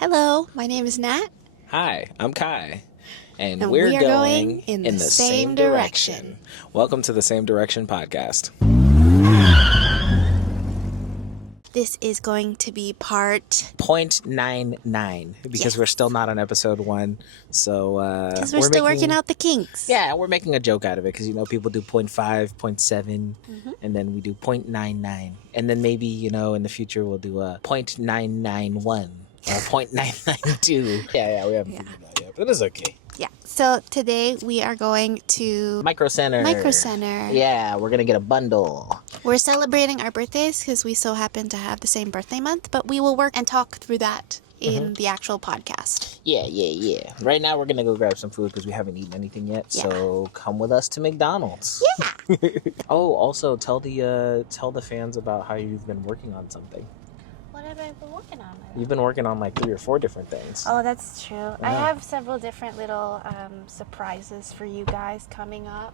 Hello, my name is Nat. Hi, I'm Kai, and And we're we are going in the same direction. Welcome to the Same Direction podcast. This is going to be part... 0.99, because Yes. we're still not on episode 1, so... Because we're still working out the kinks. Yeah, we're making a joke out of it, because, people do 0.5, 0.7, and then we do 0.99. And then maybe, in the future we'll do a 0.991 or 0.992. Yeah, we haven't figured that yet, but it's okay. Yeah, so today we are going to... Micro Center. Yeah, we're going to get a bundle. We're celebrating our birthdays because we so happen to have the same birthday month, but we will work and talk through that in the actual podcast. Yeah. Right now we're going to go grab some food because we haven't eaten anything yet, so come with us to McDonald's. Yeah! Oh, also tell the fans about how you've been working on something. What have I been working on? You've been working on like 3 or 4 different things. Oh, that's true. Yeah. I have several different little surprises for you guys coming up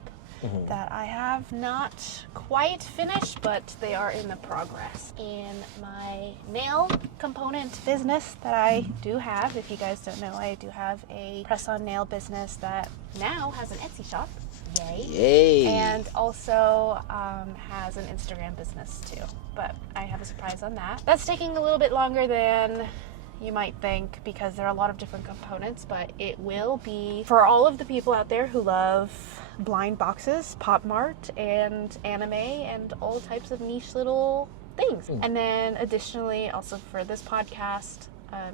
that I have not quite finished, but they are in the progress. In my nail component business that I do have, if you guys don't know, I do have a press-on nail business that now has an Etsy shop. Yay! And also has an Instagram business too. But I have a surprise on that. That's taking a little bit longer than you might think because there are a lot of different components, but it will be for all of the people out there who love blind boxes, pop mart, and anime, and all types of niche little things. And then additionally, also for this podcast,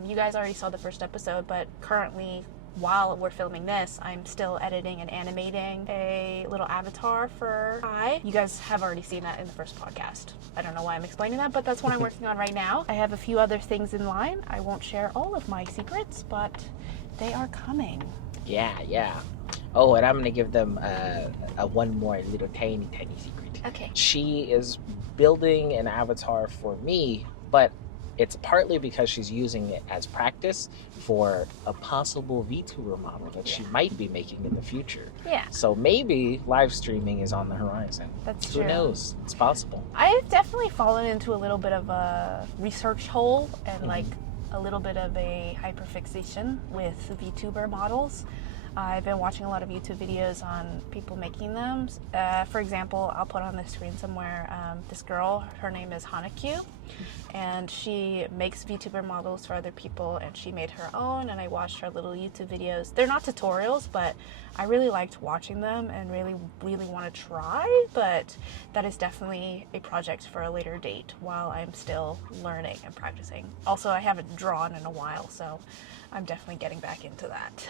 you guys already saw the first episode, but currently, while we're filming this, I'm still editing and animating a little avatar for Kai. You guys have already seen that in the first podcast. I don't know why I'm explaining that, but that's what I'm working on right now. I have a few other things in line. I won't share all of my secrets, but they are coming. Yeah. Oh, and I'm going to give them one more little tiny secret. Okay. She is building an avatar for me, but it's partly because she's using it as practice for a possible VTuber model that she might be making in the future. Yeah. So maybe live streaming is on the horizon. That's Who true. knows? It's possible. I've definitely fallen into a little bit of a research hole and like a little bit of a hyperfixation with VTuber models. I've been watching a lot of YouTube videos on people making them. For example, I'll put on the screen somewhere this girl, her name is Hanaku, and she makes VTuber models for other people, and she made her own, and I watched her little YouTube videos. They're not tutorials, but I really liked watching them and really want to try, but that is definitely a project for a later date while I'm still learning and practicing. Also, I haven't drawn in a while, so I'm definitely getting back into that.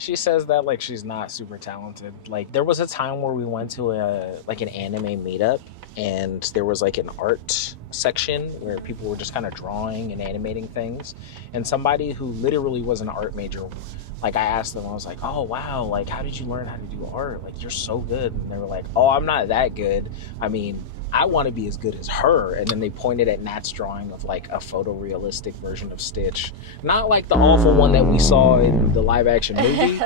She says that like she's not super talented. Like there was a time where we went to an anime meetup, and there was like an art section where people were just kind of drawing and animating things, and somebody who literally was an art major, like I asked them, I was like, oh wow, like how did you learn how to do art? Like you're so good. And they were like, oh, I'm not that good. I mean, I want to be as good as her. And then they pointed at Nat's drawing of like a photorealistic version of Stitch, not like the awful one that we saw in the live action movie.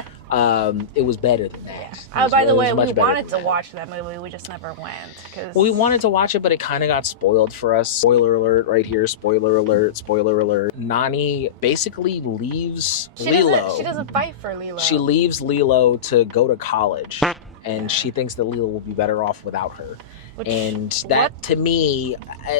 It was better than that. Oh, by the way, we wanted to watch that movie. We just never went. Well, we wanted to watch it, but it kind of got spoiled for us. Spoiler alert right here. Spoiler alert. Nani basically leaves Lilo. She doesn't fight for Lilo. She leaves Lilo to go to college, and she thinks that Lilo will be better off without her. To me,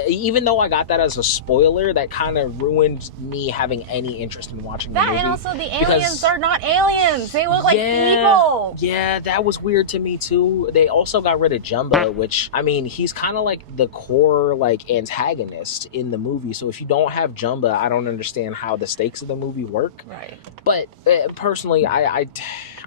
even though I got that as a spoiler, that kind of ruined me having any interest in watching the movie. And also the aliens are not aliens. They look like people. Yeah, that was weird to me too. They also got rid of Jumba, which, I mean, he's kind of like the core like antagonist in the movie. So if you don't have Jumba, I don't understand how the stakes of the movie work. Right. But personally, I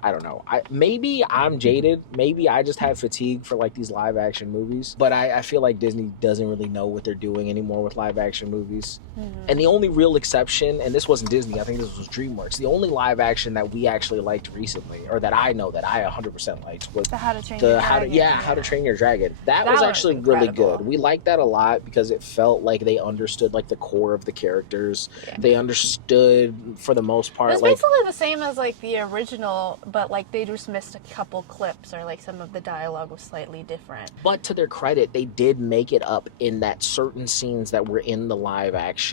don't know. Maybe I'm jaded. Maybe I just have fatigue for like these live action movies. But I feel like Disney doesn't really know what they're doing anymore with live action movies. And the only real exception, and this wasn't Disney, I think this was DreamWorks, the only live action that we actually liked recently, or that I know that I 100% liked, was the How to Train Your Dragon. How to Train Your Dragon. That was actually really good. We liked that a lot because it felt like they understood like the core of the characters. Yeah. They understood for the most part. It's basically the same as like the original, but like they just missed a couple clips, or like some of the dialogue was slightly different. But to their credit, they did make it up in that certain scenes that were in the live action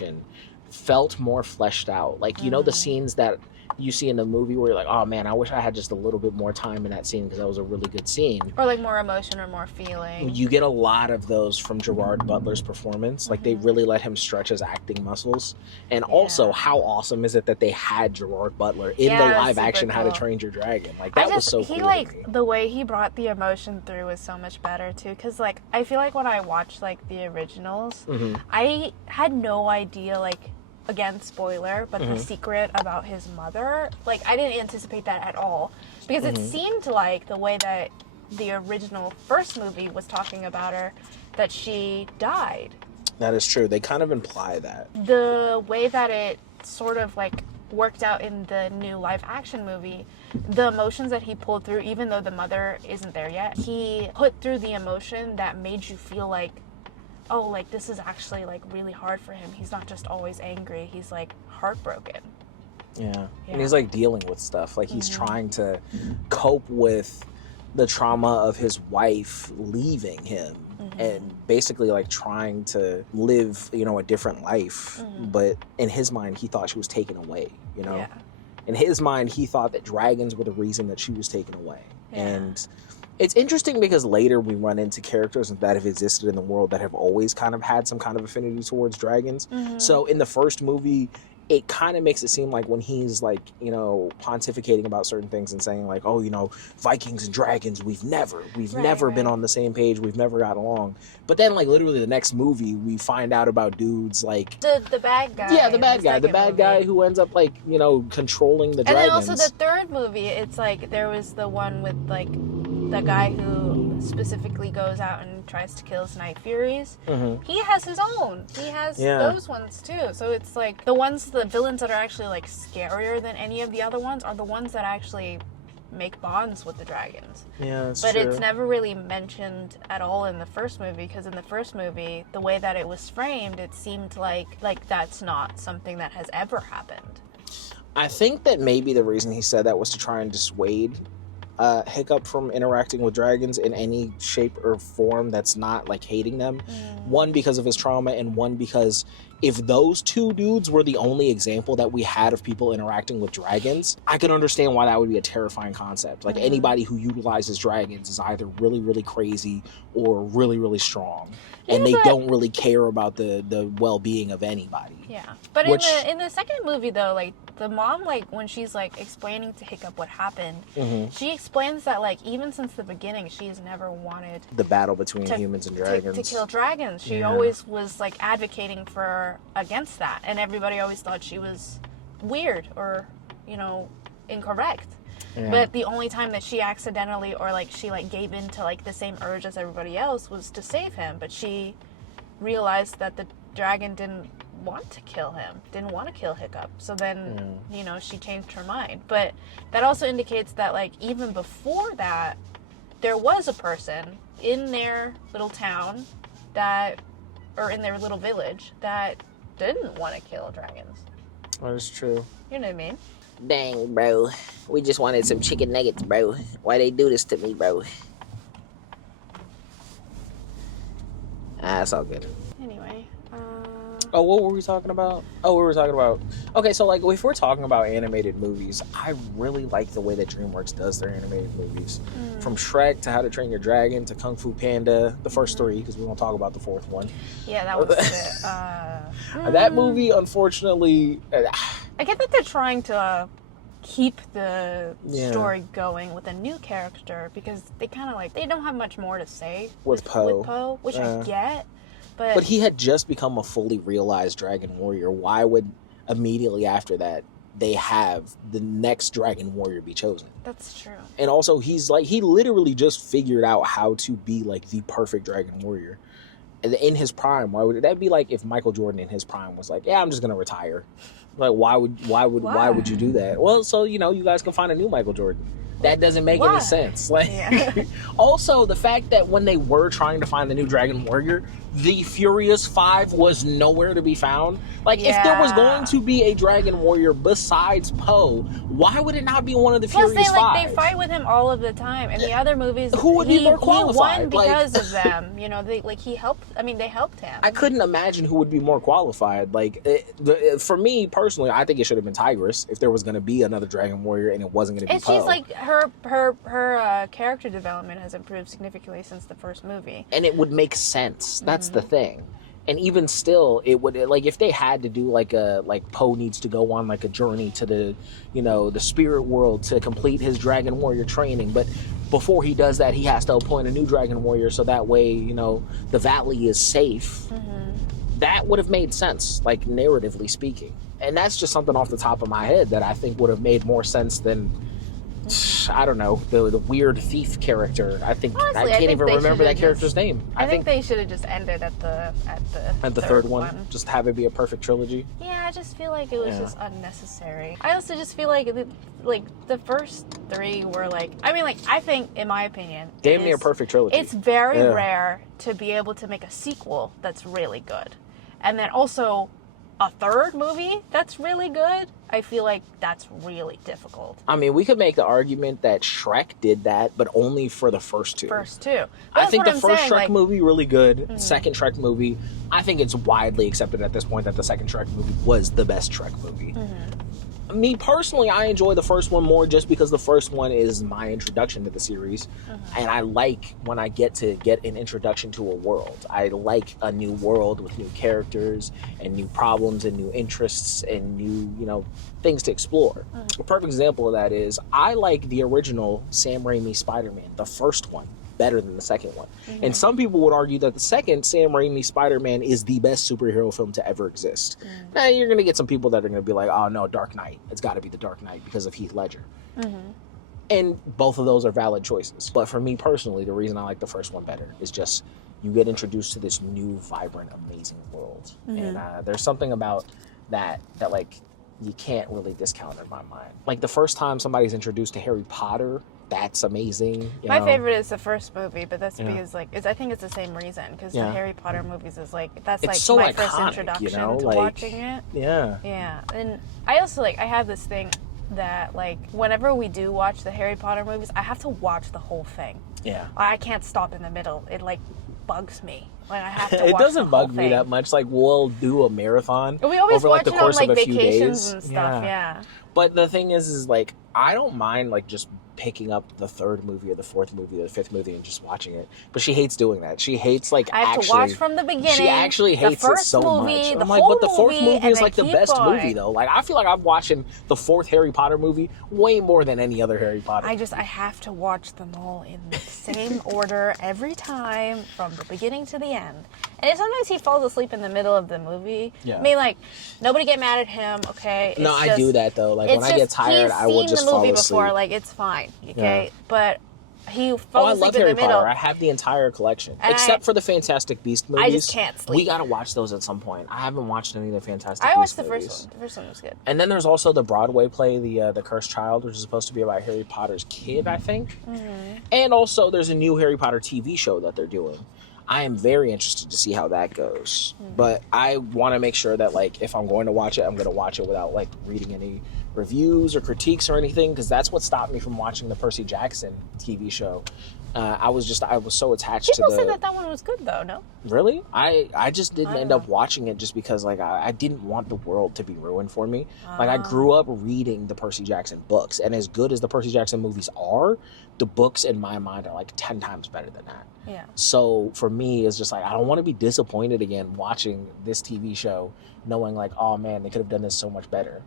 felt more fleshed out. Like, you know, the scenes that you see in the movie where you're like, oh man, I wish I had just a little bit more time in that scene because that was a really good scene. Or like more emotion or more feeling. You get a lot of those from Gerard Butler's performance. Like, they really let him stretch his acting muscles. And also, how awesome is it that they had Gerard Butler in the live action How to Train Your Dragon? Like, that was so cool. He, like, the way he brought the emotion through was so much better too. Because, like, I feel like when I watched, like, the originals, I had no idea, like, again, spoiler, but the secret about his mother, like, I didn't anticipate that at all. Because it seemed like the way that the original first movie was talking about her, that she died. That is true. They kind of imply that. The way that it sort of, like, worked out in the new live action movie, the emotions that he pulled through, even though the mother isn't there yet, he put through the emotion that made you feel like, oh, like, this is actually, like, really hard for him. He's not just always angry. He's, like, heartbroken. Yeah. And he's, like, dealing with stuff. Like, he's trying to cope with the trauma of his wife leaving him and basically, like, trying to live, you know, a different life. But in his mind, he thought she was taken away, you know? Yeah. In his mind, he thought that dragons were the reason that she was taken away. And it's interesting because later we run into characters that have existed in the world that have always kind of had some kind of affinity towards dragons. So in the first movie, it kind of makes it seem like when he's, like, you know, pontificating about certain things and saying, like, oh, you know, Vikings and dragons, we've never been on the same page, we've never got along. But then, like, literally the next movie, we find out about dudes like the bad guy. Yeah, the bad guy who ends up, like, you know, controlling the dragons. And then also the third movie, it's like there was the one with, like, the guy who specifically goes out and tries to kill his Night Furies. He has his own. He has those ones too. So it's like the villains that are actually, like, scarier than any of the other ones are the ones that actually make bonds with the dragons. Yeah, that's but true. it's never really mentioned at all in the first movie, because in the first movie, the way that it was framed, it seemed like that's not something that has ever happened. I think that maybe the reason he said that was to try and dissuade Hiccup from interacting with dragons in any shape or form that's not, like, hating them. One, because of his trauma, and one, because if those two dudes were the only example that we had of people interacting with dragons, I could understand why that would be a terrifying concept. Like, anybody who utilizes dragons is either really, really crazy or really, really strong. And they don't really care about the well-being of anybody. Yeah. But in the second movie, though, like, the mom, like, when she's, like, explaining to Hiccup what happened, she explains that, like, even since the beginning, she's never wanted the battle between humans and dragons. To kill dragons. She always was, like, advocating against that. And everybody always thought she was weird or, you know, incorrect. Yeah. But the only time that she accidentally or, like, she, like, gave in to, like, the same urge as everybody else was to save him. But she realized that the dragon didn't want to kill him, didn't want to kill Hiccup. So then, you know, she changed her mind. But that also indicates that, like, even before that, there was a person in their little town or in their little village that didn't want to kill dragons. That is true. You know what I mean? Dang, bro. We just wanted some chicken nuggets, bro. Why they do this to me, bro? It's all good. Anyway. Oh, what were we talking about? Okay, so, like, if we're talking about animated movies, I really like the way that DreamWorks does their animated movies. From Shrek to How to Train Your Dragon to Kung Fu Panda, the first three, because we won't talk about the fourth one. Yeah, that was it. That movie, unfortunately... I get that they're trying to keep the story going with a new character, because they kind of, like, they don't have much more to say with Poe, which I get. But he had just become a fully realized dragon warrior. Why would immediately after that they have the next dragon warrior be chosen? That's true. And also, he's like, he literally just figured out how to be, like, the perfect dragon warrior. And in his prime, why would that be like if Michael Jordan in his prime was like, yeah, I'm just gonna retire? Like, why would you do that? Well, so, you know, you guys can find a new Michael Jordan. That doesn't make Why? any sense. Like, Yeah. also the fact that when they were trying to find the new Dragon Warrior, the Furious Five was nowhere to be found. Like, if there was going to be a Dragon Warrior besides Poe, why would it not be one of the Plus, Furious Five? they fight with him all of the time. In the other movies, Who would be more he won qualified? because of them. You know, he helped. I mean, they helped him. I couldn't imagine who would be more qualified. Like, for me personally, I think it should have been Tigress if there was going to be another Dragon Warrior and it wasn't going to be Poe. She's like her character development has improved significantly since the first movie, and it would make sense. That's the thing. And even still, it would, like, if they had to do like Poe needs to go on like a journey to the, you know, the spirit world to complete his Dragon Warrior training, but before he does that, he has to appoint a new Dragon Warrior so that way, you know, the valley is safe. That would have made sense, like, narratively speaking. And that's just something off the top of my head that I think would have made more sense than, I don't know, the weird thief character. Honestly, I can't even remember that character's name. I think they should have just ended at the third one. Just have it be a perfect trilogy. Yeah, I just feel like it was just unnecessary. I also just feel like the first three were like, I mean, like, I think, in my opinion, damn near perfect trilogy. It's very rare to be able to make a sequel that's really good, and then also a third movie that's really good. I feel like that's really difficult. I mean, we could make the argument that Shrek did that, but only for the first two. I think the first Shrek movie, really good. Second Shrek movie, I think it's widely accepted at this point that the second Shrek movie was the best Shrek movie. Me personally, I enjoy the first one more just because the first one is my introduction to the series. And I like when I get an introduction to a world. I like a new world with new characters and new problems and new interests and new, you know, things to explore. A perfect example of that is I like the original Sam Raimi Spider-Man, the first one, better than the second one. And some people would argue that the second Sam Raimi Spider-Man is the best superhero film to ever exist. Now, you're going to get some people that are going to be like, oh no, Dark Knight. It's got to be the Dark Knight because of Heath Ledger. And both of those are valid choices. But for me personally, the reason I like the first one better is just you get introduced to this new, vibrant, amazing world. And there's something about that like you can't really discount in my mind. Like the first time somebody's introduced to Harry Potter, that's amazing. My favorite is the first movie, but that's because I think it's the same reason, because the Harry Potter movies is like, that's it's like so my iconic, first introduction, you know? To like, watching it. Yeah. And I also I have this thing that like whenever we do watch the Harry Potter movies, I have to watch the whole thing. I can't stop in the middle. It like bugs me. Like I have to watch it doesn't the whole bug thing. me that much. Like we'll do a marathon we always over watch like the it course on, like, of a few vacations days and stuff. But the thing is like I don't mind like just picking up the third movie or the fourth movie or the fifth movie and just watching it. But she hates doing that. She hates like I have to watch from the beginning. She actually hates the first it so movie, much. The I'm like, whole but the fourth movie is like the best going. movie though. Like I feel like I'm watching the fourth Harry Potter movie way more than any other Harry Potter. I have to watch them all in the same order every time from the beginning to the end. And if sometimes he falls asleep in the middle of the movie, I mean, like, nobody get mad at him, okay? No, I do that though. Like when I get tired, I will just fall asleep. He's seen the movie before, like it's fine, okay? But he falls asleep in the middle. Potter. I have the entire collection, except for the Fantastic Beast movies. I just can't sleep. We gotta watch those at some point. I haven't watched any of the Fantastic Beast movies. I watched the first one. The first one was good. And then there's also the Broadway play, the Cursed Child, which is supposed to be about Harry Potter's kid, I think. And also there's a new Harry Potter TV show that they're doing. I am very interested to see how that goes. But I want to make sure that, like, if I'm going to watch it, I'm going to watch it without, like, reading any reviews or critiques or anything, because that's what stopped me from watching the Percy Jackson TV show. I was so attached People to the... said that one was good, though, no? Really? I just didn't end up watching it just because, like, I didn't want the world to be ruined for me. Like, I grew up reading the Percy Jackson books, and as good as the Percy Jackson movies are, the books in my mind are, like, 10 times better than that. So, for me, it's just, like, I don't want to be disappointed again watching this TV show, knowing, like, oh, man, they could have done this so much better.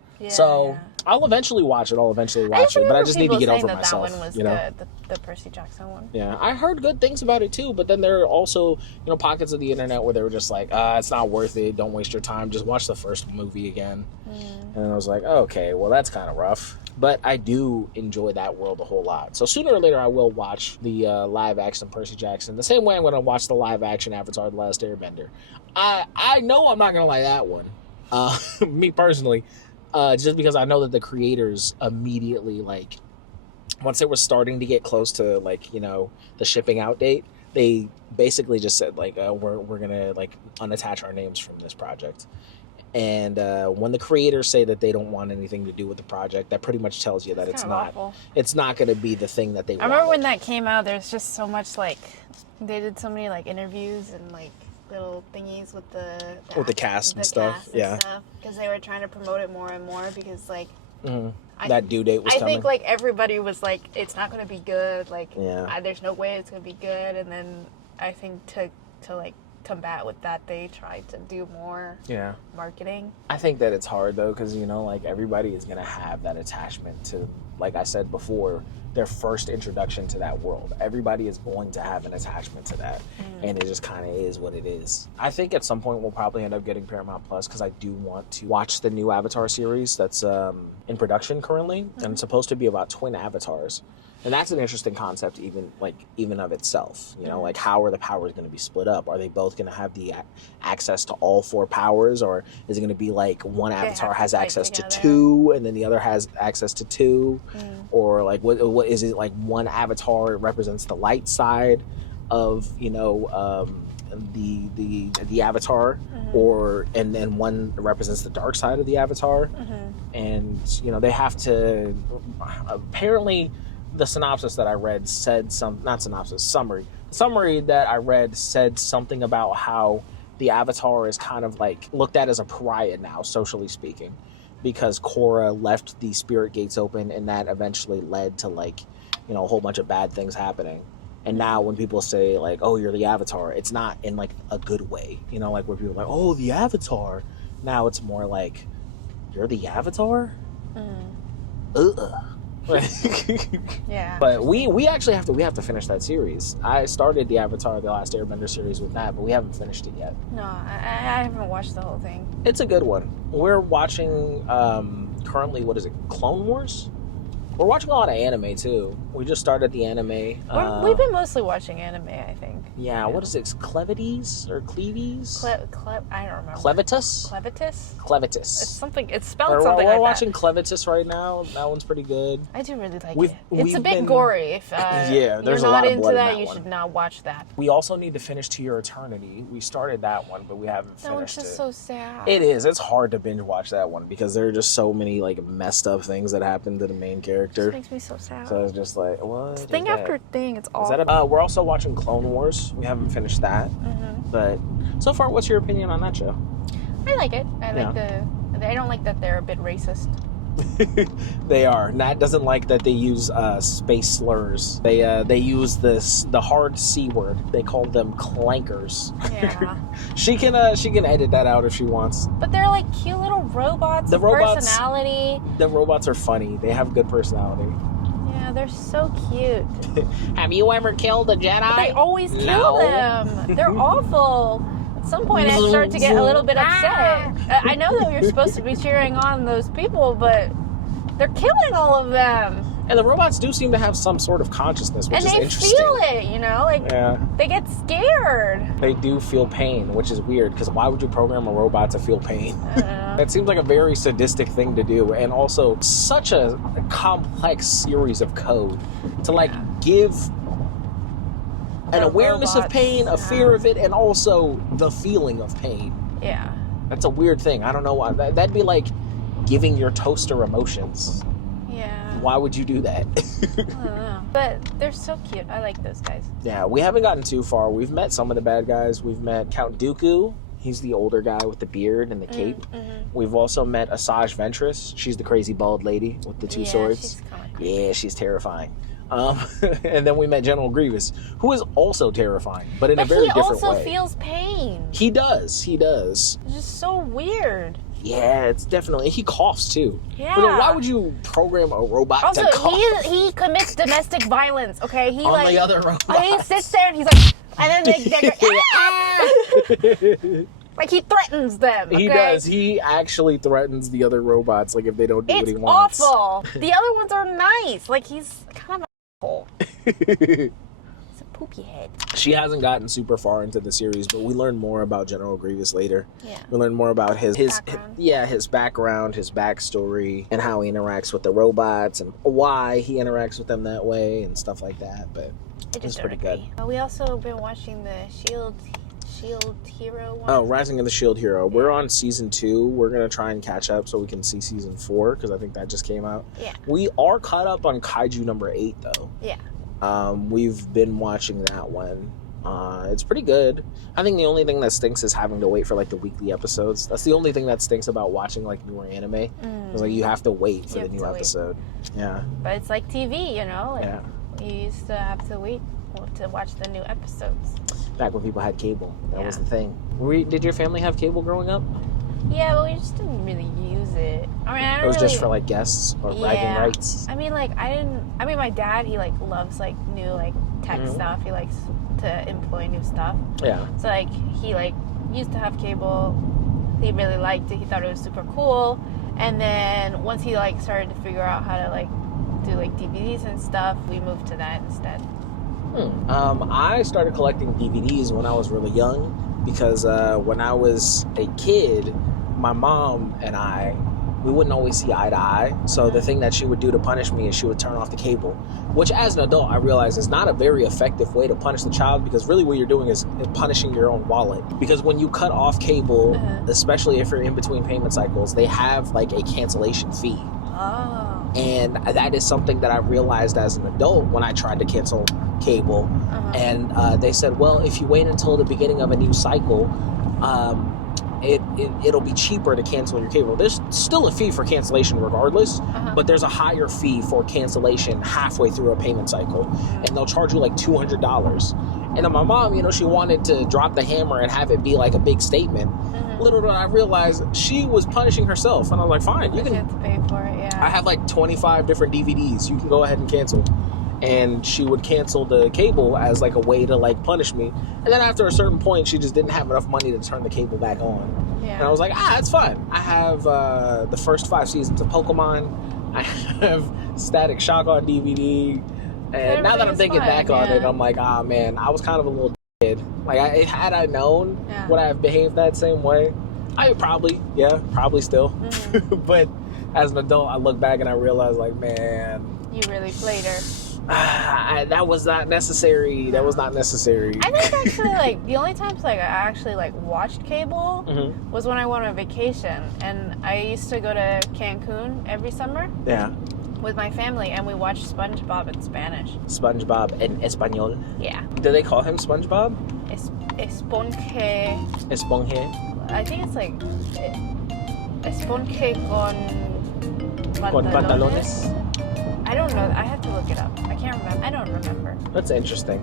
I'll eventually watch it. But I just need to get over myself. That one was the Percy Jackson one. Yeah, I heard good things about it too, but then there are also, pockets of the internet where they were just like, it's not worth it, don't waste your time, just watch the first movie again. And I was like, okay, well that's kind of rough. But I do enjoy that world a whole lot. So sooner or later I will watch the live action Percy Jackson, the same way I'm going to watch the live action Avatar: The Last Airbender. I know I'm not going to like that one, me personally, just because I know that the creators immediately, like, once it was starting to get close to like, you know, the shipping out date, they basically just said like, we're gonna like unattach our names from this project. And when the creators say that they don't want anything to do with the project, that pretty much tells you that it's not awful. It's not going to be the thing that they want. I remember when that came out, there's just so much like they did so many like interviews and like little thingies with the cast and stuff. Yeah, because they were trying to promote it more and more because like that due date was coming. I think like everybody was like, it's not going to be good. Like, yeah. There's no way it's going to be good. And then I think to like combat with that, they tried to do more marketing. I think that it's hard though, because you know, like everybody is going to have that attachment to, like I said before, their first introduction to that world. Everybody is going to have an attachment to that, and it just kind of is what it is. I think at some point we'll probably end up getting Paramount Plus, because I do want to watch the new Avatar series that's in production currently, and it's supposed to be about twin avatars. And that's an interesting concept, even of itself. You know, like how are the powers going to be split up? Are they both going to have the access to all 4 powers, or is it going to be like one avatar has access to 2, and then the other has access to 2, or like what is it, like one avatar represents the light side of, you know, the avatar, or and then one represents the dark side of the avatar, and you know they have to apparently. The synopsis that I read said summary that I read said something about how the Avatar is kind of like looked at as a pariah now, socially speaking, because Korra left the spirit gates open, and that eventually led to like, you know, a whole bunch of bad things happening. And now when people say like, oh, you're the Avatar, it's not in like a good way, you know, like where people are like, oh, the Avatar. Now it's more like, you're the Avatar? Yeah. But we actually have to finish that series. I started the Avatar: The Last Airbender series with that, but we haven't finished it yet. No, I haven't watched the whole thing. It's a good one. We're watching currently, what is it, Clone Wars? We're watching a lot of anime too. We just started the anime. We've been mostly watching anime, I think. Yeah, what is it? Clevities or Cleavies? I don't remember. Clevitus? Clevitus? It's something. It's spelled something like that. We're watching Clevitus right now. That one's pretty good. I do really like it. It's a bit gory. If yeah, there's you're a lot not of into blood that, in that you one. should not watch that. We also need to finish To Your Eternity. We started that one, but we haven't That one's finished just it. so sad. It is. It's hard to binge watch that one because there are just so many like messed up things that happen to the main character. It makes me so sad. So it's just like, what? It's thing after thing. It's Is awful. that we're also watching Clone Wars. We haven't finished that. But so far, what's your opinion on that show? I like it. I don't like that they're a bit racist. They are. Nat doesn't like that they use space slurs. They use the hard C word. They call them clankers. Yeah. She can edit that out if she wants. But they're like cute little robots with personality. The robots are funny. They have good personality. Yeah, they're so cute. Have you ever killed a Jedi? But they always kill them. They're awful. At some point, I start to get a little bit upset. I know that you're supposed to be cheering on those people, but they're killing all of them. And the robots do seem to have some sort of consciousness, which is interesting. And they feel it, you know? Like, they get scared. They do feel pain, which is weird, because why would you program a robot to feel pain? I don't know. That seems like a very sadistic thing to do, and also such a complex series of code to, like, give an awareness of pain, a fear of it, and also the feeling of pain. Yeah. That's a weird thing. I don't know why. That'd be like giving your toaster emotions. Yeah. Why would you do that? I don't know. But they're so cute. I like those guys. Yeah, we haven't gotten too far. We've met some of the bad guys. We've met Count Dooku. He's the older guy with the beard and the cape. We've also met Asajj Ventress. She's the crazy bald lady with the two swords. She's kind of creepy. Yeah, she's terrifying. And then we met General Grievous, who is also terrifying, but in a very different way. But he also feels pain. He does. It's just so weird. Yeah, it's definitely. He coughs too. Yeah. But why would you program a robot also, to cough? he commits domestic violence. Okay, he on the other robot. He sits there and he's like, and then they like he threatens them. Okay? He does. He actually threatens the other robots, like if they don't do what he wants. It's awful. The other ones are nice. Like he's kind of an asshole. He's a poopy head. She hasn't gotten super far into the series, but we learn more about General Grievous later. Yeah. We learn more about his background, his backstory, and how he interacts with the robots, and why he interacts with them that way, and stuff like that. But it's pretty good. We also been watching the Shield Hero one. Oh, Rising of the Shield Hero. We're on season 2. We're gonna try and catch up so we can see season 4 because I think that just came out. Yeah. We are caught up on Kaiju number 8 though. Yeah. We've been watching that one. It's pretty good. I think the only thing that stinks is having to wait for like the weekly episodes. That's the only thing that stinks about watching like newer anime. It's like you have to wait for the new episode. Yeah. But it's like TV, you know. Like, yeah. You used to have to wait to watch the new episodes. Back when people had cable, that was the thing. Did your family have cable growing up? Yeah, but we just didn't really use it. I mean, it was just for like guests or bragging rights. I mean, like my dad, he like loves like new like tech stuff. He likes to employ new stuff. Yeah. So like he like used to have cable. He really liked it. He thought it was super cool. And then once he like started to figure out how to like do like DVDs and stuff, we moved to that instead. I started collecting DVDs when I was really young because when I was a kid, my mom and we wouldn't always see eye to eye. So the thing that she would do to punish me is she would turn off the cable, which as an adult I realized is not a very effective way to punish the child, because really what you're doing is punishing your own wallet. Because when you cut off cable, especially if you're in between payment cycles, they have like a cancellation fee. Oh. And that is something that I realized as an adult when I tried to cancel cable. And they said, well, if you wait until the beginning of a new cycle, it'll be cheaper to cancel your cable. There's still a fee for cancellation regardless, but there's a higher fee for cancellation halfway through a payment cycle, and they'll charge you like $200. And then my mom, she wanted to drop the hammer and have it be like a big statement. Little did I realize she was punishing herself, and I was like, fine, you can have to pay for it. Yeah. I have like 25 different DVDs. You can go ahead and cancel. And she would cancel the cable as like a way to like punish me. And then after a certain point, she just didn't have enough money to turn the cable back on. Yeah. And I was like, it's fine. I have the first 5 seasons of Pokemon. I have Static Shock on DVD. And now that I'm thinking back on it, I'm like, man, I was kind of a little kid. Like, had I known, would I have behaved that same way? I would probably still. But as an adult, I look back and I realize, like, man, you really played her. That was not necessary. That was not necessary. I think actually, like, the only times like I actually like watched cable was when I went on vacation, and I used to go to Cancun every summer. Yeah. With my family, and we watched SpongeBob in Spanish. SpongeBob in Español. Yeah. Do they call him SpongeBob? Esponje. Esponje. I think it's like Esponje con pantalones. I don't know. I have to look it up. I can't remember. I don't remember. That's interesting.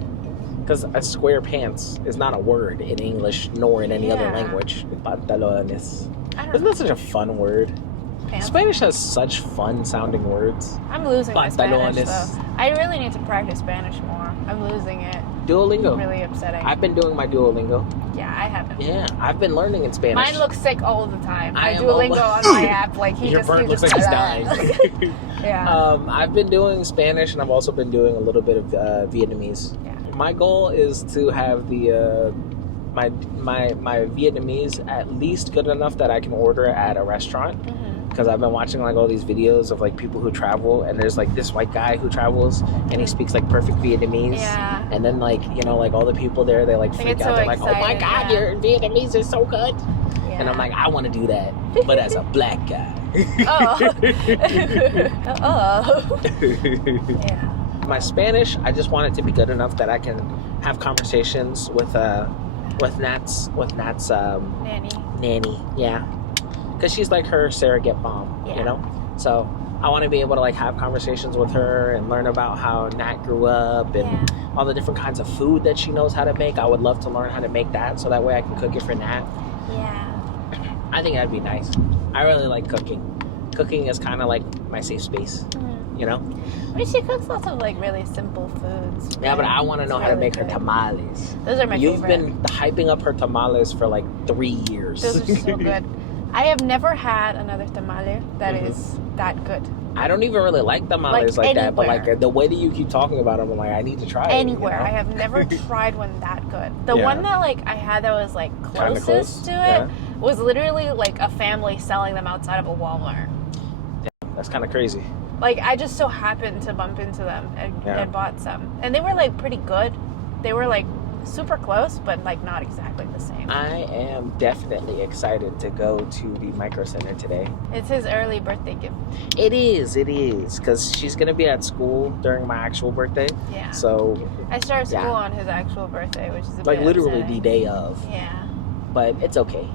Because a square pants is not a word in English nor in any other language. Pantalones. Isn't that such a fun word? Pants? Spanish has such fun sounding words. I'm losing my Spanish, though. I really need to practice Spanish more. I'm losing it. Duolingo. It's really upsetting. I've been doing my Duolingo. Yeah, I haven't. Yeah, I've been learning in Spanish. Mine looks sick all the time. My Duolingo on my app, like Your bird looks like he's dying. Yeah. I've been doing Spanish, and I've also been doing a little bit of Vietnamese. Yeah. My goal is to have the my Vietnamese at least good enough that I can order at a restaurant. Because I've been watching like all these videos of like people who travel, and there's like this white guy who travels and he speaks like perfect Vietnamese. Yeah. And then like, like all the people there, they like freak out. They're like, oh my God, your Vietnamese is so good. Yeah. And I'm like, I want to do that, but as a black guy. Yeah. My Spanish, I just want it to be good enough that I can have conversations with Nat's nanny. Yeah. Because she's like her surrogate mom, So I want to be able to like have conversations with her and learn about how Nat grew up and all the different kinds of food that she knows how to make. I would love to learn how to make that so that way I can cook it for Nat. Yeah. I think that'd be nice. I really like cooking. Cooking is kind of like my safe space, I mean, she cooks lots of like really simple foods. Yeah, but I want to know how to make her tamales. Those are my favorite. You've been hyping up her tamales for like 3 years. Those are so good. I have never had another tamale that is that good. I don't even really like tamales like that, but anywhere. like the way that you keep talking about them, I'm like, I need to try it. Anywhere. You know? I have never tried one that good. The Yeah. one that like I had that was like Kinda closest close, to yeah. it was literally like a family selling them outside of a Walmart. That's kind of crazy. Like I just so happened to bump into them and bought some. And they were like pretty good. They were like super close, but like not exactly the same. I am definitely excited to go to the Micro Center today. It's his early birthday gift. It is, because she's going to be at school during my actual birthday. Yeah. So, I start school Yeah. on his actual birthday, which is a like bit literally upsetting. the day of. Yeah. But it's okay.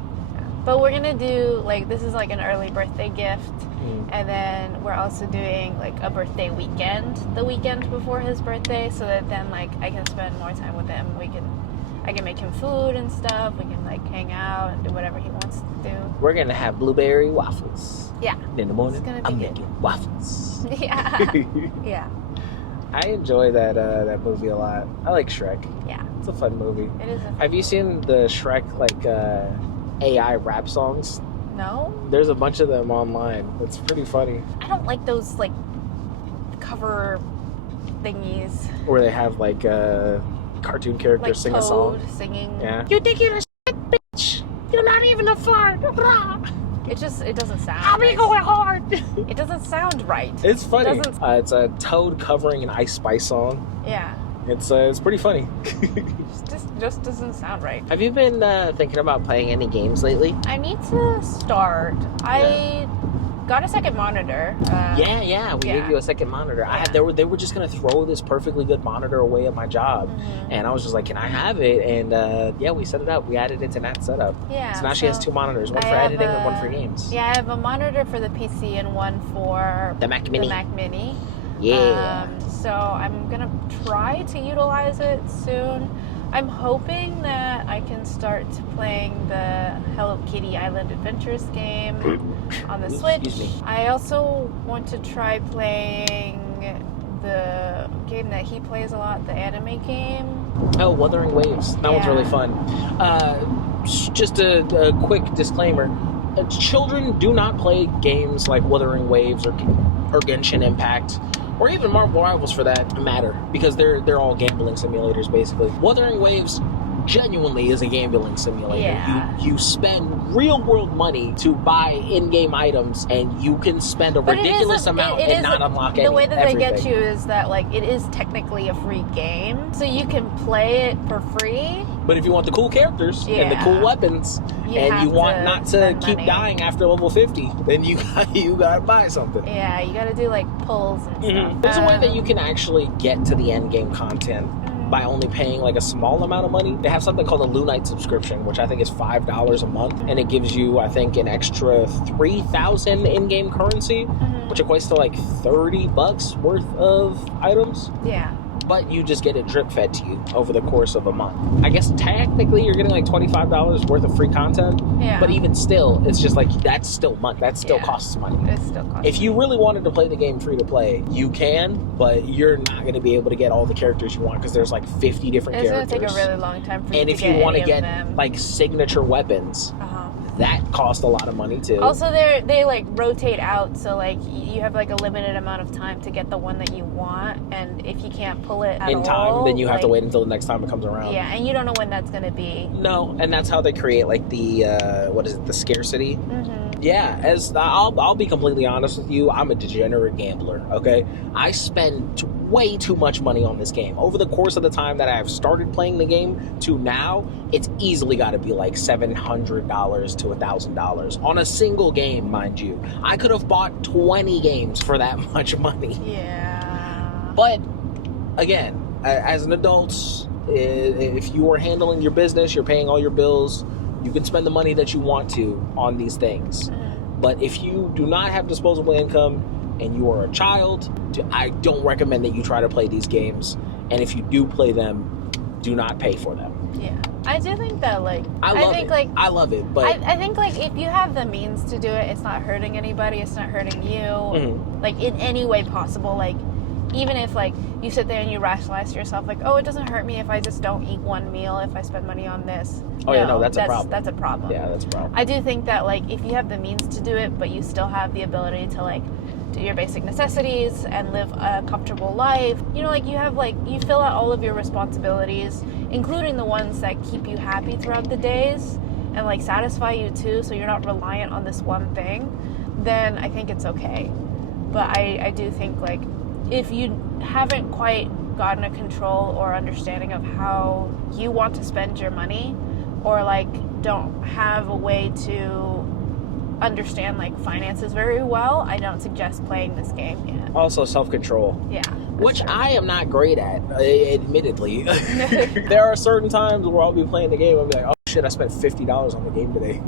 But we're gonna do like this is like an early birthday gift, Mm. and then we're also doing like a birthday weekend the weekend before his birthday, so that then like I can spend more time with him. I can make him food and stuff. We can like hang out and do whatever he wants to do. We're going to have blueberry waffles. Yeah. In the morning, It's gonna be I'm good. making waffles. Yeah. Yeah. I enjoy that movie a lot. I like Shrek. Yeah. It's a fun movie. It is. Have you seen the Shrek AI rap songs? No, There's a bunch of them online. It's pretty funny. I don't like those like cover thingies. Where they have like cartoon characters Like sing a song. Toad singing. Yeah. You think you're a shit, bitch? You're not even a fart. It doesn't sound. I'll be nice. going hard. It doesn't sound right. It's funny. Doesn't- It's a Toad covering an Ice Spice song. Yeah. It's pretty funny. Just doesn't sound right. Have you been thinking about playing any games lately? I need to start. I got a second monitor. Yeah, we gave you a second monitor. They were just gonna throw this perfectly good monitor away at my job, and I was just like, "Can I have it?" And we set it up. We added it to that setup. Yeah. So now she has two monitors, one I for have editing and one for games. Yeah, I have a monitor for the PC and one for The Mac Mini. The Mac Mini. Yeah. So I'm gonna try to utilize it soon. I'm hoping that I can start playing the Hello Kitty Island Adventures game on the Switch. Excuse me. I also want to try playing the game that he plays a lot, the anime game. Oh, Wuthering Waves. That one's Yeah. really fun. Just a quick disclaimer. Children do not play games like Wuthering Waves or Genshin Impact, or even Marvel Rivals for that matter, because they're all gambling simulators basically. Wuthering Waves genuinely is a gambling simulator. Yeah. You spend real world money to buy in-game items, and you can spend a But it ridiculous isn't- amount it and is not unlock the way that they everything. get you is that like it is technically a free game, so you can play it for free. But if you want the cool characters and the Yeah. cool weapons, and have you want not to spend keep money. dying after level 50, then you gotta buy something. Yeah, you gotta do like pulls and stuff. There's a way that you can actually get to the end game content by only paying like a small amount of money. They have something called a Lunite subscription, which I think is $5 a month, and it gives you, I think, an extra 3,000 in-game currency, which equates to like $30 worth of items. Yeah. But you just get it drip fed to you over the course of a month. I guess technically you're getting like $25 worth of free content, Yeah. but even still, it's just like that's still money. That still Yeah. costs money. It still costs. If you really wanted to play the game free to play, you can, but you're not going to be able to get all the characters you want because there's like 50 different it's gonna characters. take a really long time for you And to if get you want to any of get them. like signature weapons, that cost a lot of money too. Also, they like rotate out, so like you have like a limited amount of time to get the one that you want, and if you can't pull it at in time, all, then you have to like, wait until the next time it comes around. Yeah, and you don't know when that's gonna be. No, and that's how they create like the the scarcity. Mm-hmm. Yeah, as I'll be completely honest with you, I'm a degenerate gambler. Okay, I spend way too much money on this game. Over the course of the time that I've started playing the game to now, it's easily got to be like $700 to $1,000 on a single game, mind you. I could have bought 20 games for that much money. Yeah. But again, as an adult, if you are handling your business, you're paying all your bills, you can spend the money that you want to on these things. But if you do not have disposable income and you are a child, I don't recommend that you try to play these games. And if you do play them, do not pay for them. Yeah. I do think that like I love it, but I think like if you have the means to do it, it's not hurting anybody, it's not hurting you, like in any way possible. Like even if like you sit there and you rationalize to yourself like, oh, it doesn't hurt me if I just don't eat one meal if I spend money on this. Oh yeah, no, that's a problem. That's a problem. Yeah, that's a problem. I do think that like if you have the means to do it, but you still have the ability to like do your basic necessities and live a comfortable life, you know, like you fill out all of your responsibilities, including the ones that keep you happy throughout the days and like satisfy you too, so you're not reliant on this one thing, then I think it's okay. But I do think like if you haven't quite gotten a control or understanding of how you want to spend your money, or like don't have a way to understand like finances very well, I don't suggest playing this game yet. Also self-control. Yeah. Which I am not great at, admittedly. There are certain times where I'll be playing the game, I'll be like, oh shit, I spent $50 on the game today.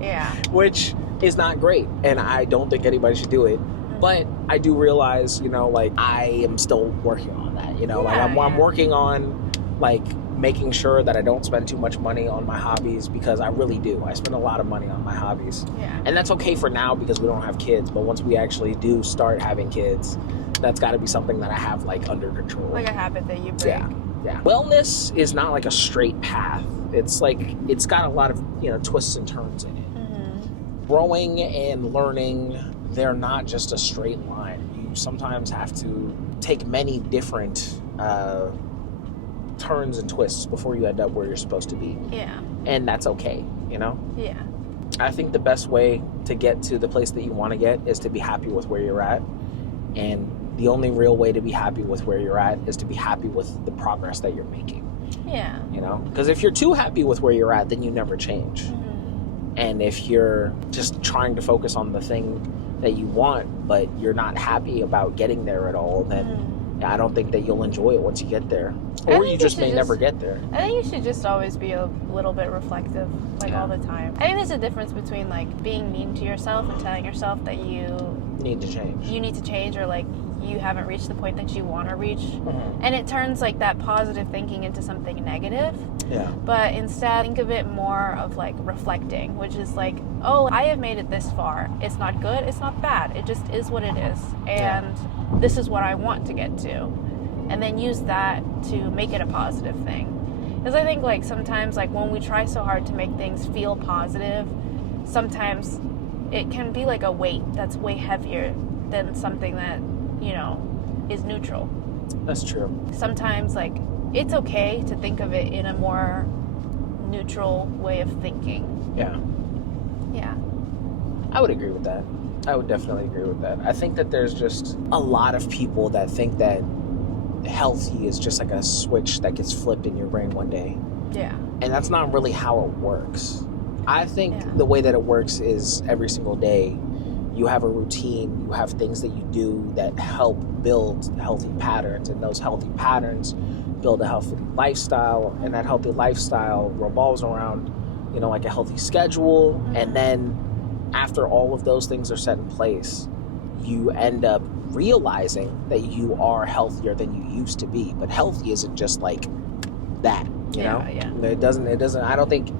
Yeah. Which is not great, and I don't think anybody should do it. But I do realize, you know, like I am still working on that, you know, Yeah, I'm working on like making sure that I don't spend too much money on my hobbies, because I really do. I spend a lot of money on my hobbies. Yeah. And that's okay for now because we don't have kids, but once we actually do start having kids, that's got to be something that I have like under control. Like a habit that you break. Yeah. Wellness is not like a straight path. It's like, it's got a lot of, you know, twists and turns in it. Mm-hmm. Growing and learning, they're not just a straight line. You sometimes have to take many different turns and twists before you end up where you're supposed to be. Yeah. And that's okay, you know? Yeah. I think the best way to get to the place that you want to get is to be happy with where you're at. And the only real way to be happy with where you're at is to be happy with the progress that you're making. Yeah. You know? Because if you're too happy with where you're at, then you never change. Mm-hmm. And if you're just trying to focus on the thing that you want, but you're not happy about getting there at all, then I don't think that you'll enjoy it once you get there. Or you just may never get there. I think you should just always be a little bit reflective, like all the time. I think there's a difference between like being mean to yourself and telling yourself that you need to change, or like you haven't reached the point that you want to reach. Mm-hmm. And it turns like that positive thinking into something negative. Yeah. But instead, think of it more of like reflecting, which is like, oh, I have made it this far. It's not good, it's not bad. It just is what it is. And this is what I want to get to. And then use that to make it a positive thing. Because I think like sometimes like when we try so hard to make things feel positive, sometimes it can be like a weight that's way heavier than something that, you know, is neutral. That's true. Sometimes like it's okay to think of it in a more neutral way of thinking. Yeah. Yeah. I would agree with that. I would definitely agree with that. I think that there's just a lot of people that think that healthy is just like a switch that gets flipped in your brain one day. Yeah. And that's not really how it works. I think Yeah. the way that it works is every single day you have a routine, you have things that you do that help build healthy patterns, and those healthy patterns build a healthy lifestyle, and that healthy lifestyle revolves around, you know, like a healthy schedule. And then after all of those things are set in place, you end up realizing that you are healthier than you used to be. But healthy isn't just like that, you know? Yeah. It doesn't, I don't think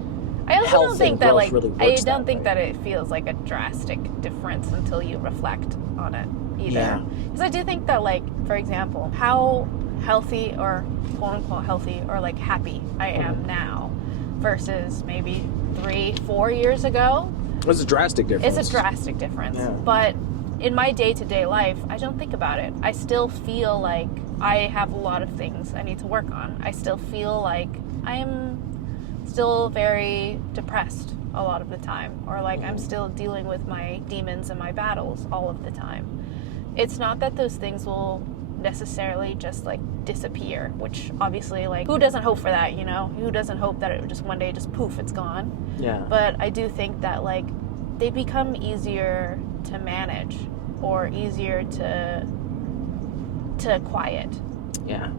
I also health don't think and that growth like really I works don't that think way. that it feels like a drastic difference until you reflect on it either. Yeah. Because I do think that like, for example, how healthy or quote unquote healthy or like happy I am now versus maybe 3-4 years ago. It's a drastic difference. It's a drastic difference. Yeah. But in my day-to-day life, I don't think about it. I still feel like I have a lot of things I need to work on. I still feel like I'm still very depressed a lot of the time, or like I'm still dealing with my demons and my battles all of the time. It's not that those things will necessarily just like disappear, which obviously like who doesn't hope for that, you know? Who doesn't hope that it would just one day just poof, it's gone. Yeah. But I do think that like they become easier to manage or easier to quiet. Yeah.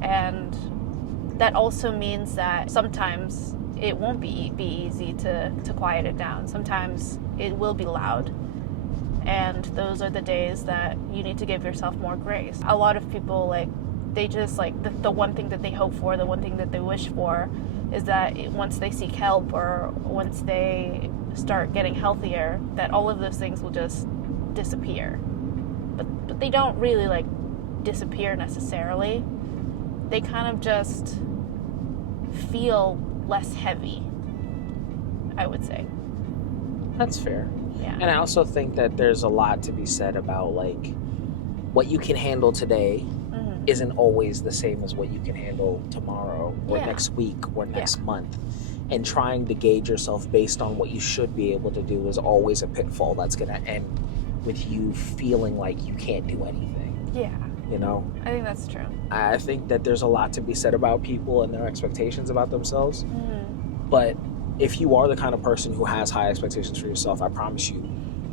And that also means that sometimes it won't be easy to quiet it down. Sometimes it will be loud. And those are the days that you need to give yourself more grace. A lot of people, like, they just, like, the one thing that they hope for, the one thing that they wish for is that once they seek help or once they start getting healthier, that all of those things will just disappear. but they don't really like disappear necessarily. They kind of just feel less heavy, I would say. That's fair. Yeah. And I also think that there's a lot to be said about like what you can handle today isn't always the same as what you can handle tomorrow or next week or next month. And trying to gauge yourself based on what you should be able to do is always a pitfall that's going to end with you feeling like you can't do anything. Yeah. You know? I think that's true. I think that there's a lot to be said about people and their expectations about themselves. But if you are the kind of person who has high expectations for yourself, I promise you,